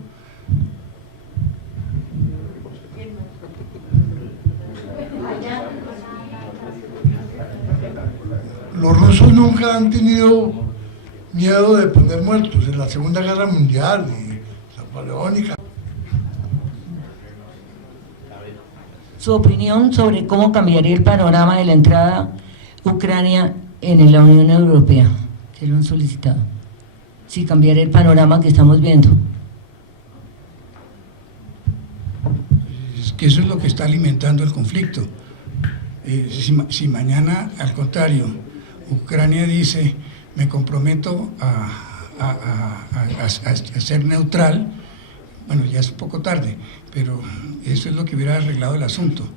Los rusos nunca han tenido miedo de poner muertos en la Segunda Guerra Mundial y napoleónica. Su opinión sobre cómo cambiaría el panorama de la entrada Ucrania en la Unión Europea, que lo han solicitado. Si cambiaría el panorama que estamos viendo. Es que eso es lo que está alimentando el conflicto. Si mañana, al contrario, Ucrania dice "me comprometo a ser neutral", bueno, ya es un poco tarde, pero eso es lo que hubiera arreglado el asunto.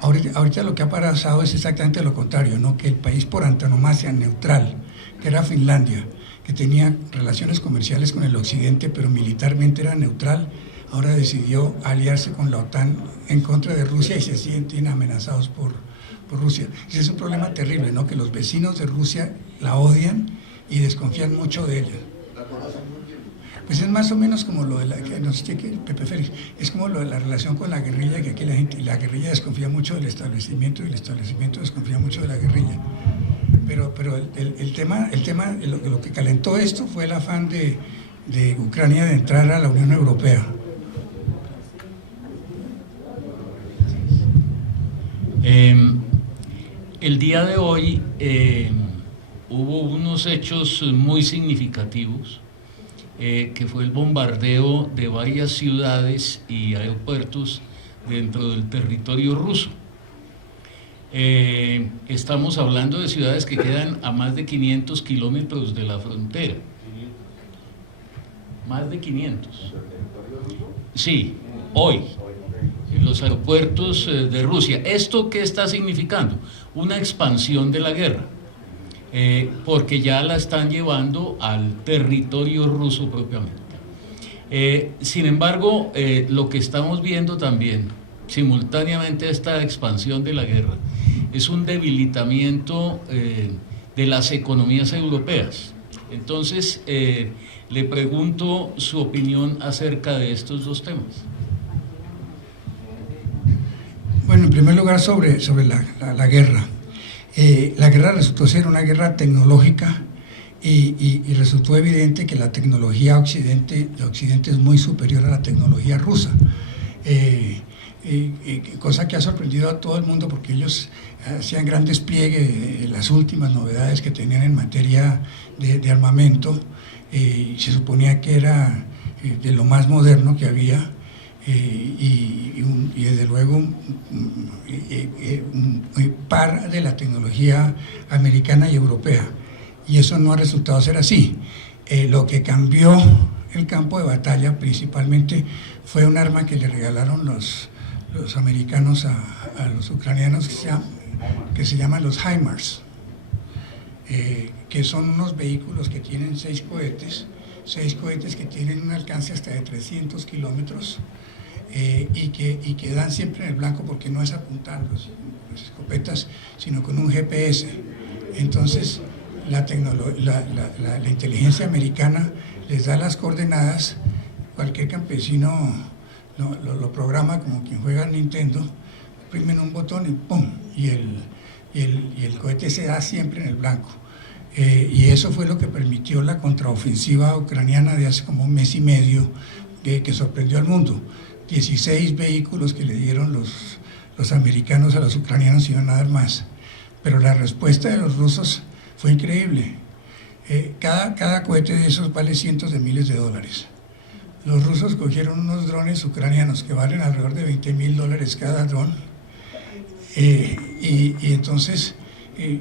Ahorita lo que ha pasado es exactamente lo contrario, ¿no? Que el país por antonomasia neutral, que era Finlandia, que tenía relaciones comerciales con el occidente, pero militarmente era neutral, ahora decidió aliarse con la OTAN en contra de Rusia y se sienten amenazados por Rusia. Y es un problema terrible, ¿no? Que los vecinos de Rusia la odian y desconfían mucho de ella. Pues es más o menos como lo de Pepe Félix, es como lo de la relación con la guerrilla, que aquí la guerrilla desconfía mucho del establecimiento y el establecimiento desconfía mucho de la guerrilla. Pero el tema, lo que calentó esto fue el afán de Ucrania de entrar a la Unión Europea. El día de hoy hubo unos hechos muy significativos, que fue el bombardeo de varias ciudades y aeropuertos dentro del territorio ruso. Estamos hablando de ciudades que quedan a más de 500 kilómetros de la frontera. Más de 500. Sí, hoy. En los aeropuertos de Rusia. ¿Esto qué está significando? Una expansión de la guerra, porque ya la están llevando al territorio ruso propiamente. Sin embargo, lo que estamos viendo también, simultáneamente a esta expansión de la guerra, es un debilitamiento de las economías europeas. Entonces, le pregunto su opinión acerca de estos dos temas. Bueno, en primer lugar sobre la guerra. La guerra resultó ser una guerra tecnológica y resultó evidente que la tecnología de Occidente es muy superior a la tecnología rusa. Cosa que ha sorprendido a todo el mundo porque ellos hacían gran despliegue de las últimas novedades que tenían en materia de armamento. Se suponía que era de lo más moderno que había. Y desde luego un par de la tecnología americana y europea, y eso no ha resultado ser así. Lo que cambió el campo de batalla principalmente fue un arma que le regalaron los americanos a los ucranianos que se llaman los HIMARS, que son unos vehículos que tienen 6 cohetes que tienen un alcance hasta de 300 kilómetros. Y que dan siempre en el blanco porque no es apuntando las escopetas, sino con un GPS. Entonces la inteligencia americana les da las coordenadas, cualquier campesino lo programa como quien juega a Nintendo, oprimen un botón y ¡pum! Y el cohete se da siempre en el blanco. Y eso fue lo que permitió la contraofensiva ucraniana de hace como un mes y medio, que sorprendió al mundo. 16 vehículos que le dieron los americanos a los ucranianos, iban a dar más. Pero la respuesta de los rusos fue increíble. Cada cohete de esos vale cientos de miles de dólares. Los rusos cogieron unos drones ucranianos que valen alrededor de $20,000 cada dron, y entonces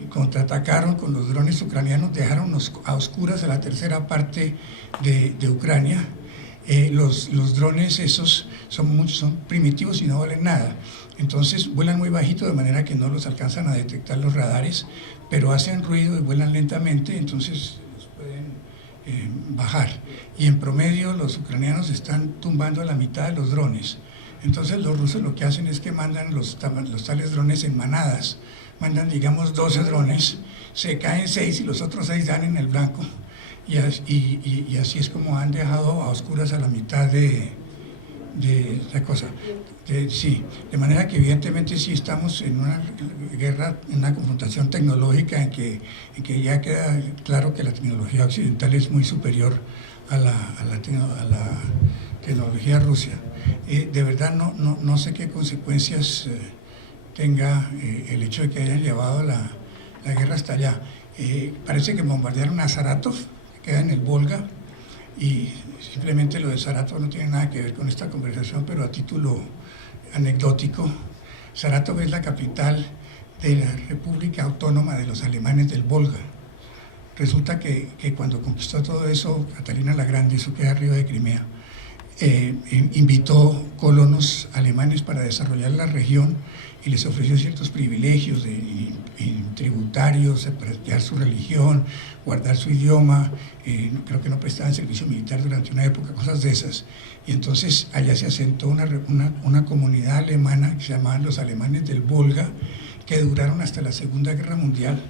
contraatacaron con los drones ucranianos, dejaron a oscuras a la tercera parte de Ucrania, Los drones esos son primitivos y no valen nada. Entonces vuelan muy bajito de manera que no los alcanzan a detectar los radares, pero hacen ruido y vuelan lentamente, entonces los pueden bajar. Y en promedio los ucranianos están tumbando a la mitad de los drones. Entonces los rusos lo que hacen es que mandan los tales drones en manadas. Mandan, digamos, 12 drones, se caen 6 y los otros 6 dan en el blanco. Y así es como han dejado a oscuras a la mitad de la cosa. De manera que evidentemente sí estamos en una guerra, en una confrontación tecnológica en que ya queda claro que la tecnología occidental es muy superior a la tecnología rusa. De verdad no sé qué consecuencias tenga el hecho de que hayan llevado la guerra hasta allá. Parece que bombardearon a Saratov, que queda en el Volga, y simplemente lo de Saratov no tiene nada que ver con esta conversación, pero a título anecdótico, Saratov es la capital de la República Autónoma de los Alemanes del Volga. Resulta que cuando conquistó todo eso, Catalina la Grande, eso queda arriba de Crimea, invitó colonos alemanes para desarrollar la región y les ofreció ciertos privilegios tributarios, practicar su religión, guardar su idioma, creo que no prestaban servicio militar durante una época, cosas de esas. Y entonces allá se asentó una comunidad alemana que se llamaban los alemanes del Volga, que duraron hasta la Segunda Guerra Mundial,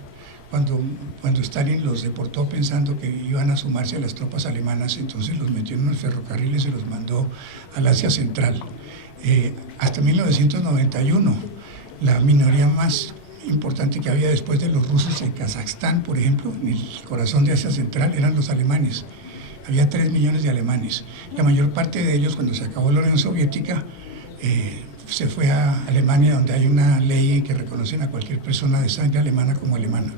cuando Stalin los deportó pensando que iban a sumarse a las tropas alemanas, entonces los metió en unos ferrocarriles y los mandó al Asia Central. Hasta 1991, la minoría más importante que había después de los rusos en Kazajstán, por ejemplo, en el corazón de Asia Central, eran los alemanes. Había 3 millones de alemanes. La mayor parte de ellos, cuando se acabó la Unión Soviética, se fue a Alemania, donde hay una ley en que reconocen a cualquier persona de sangre alemana como alemana.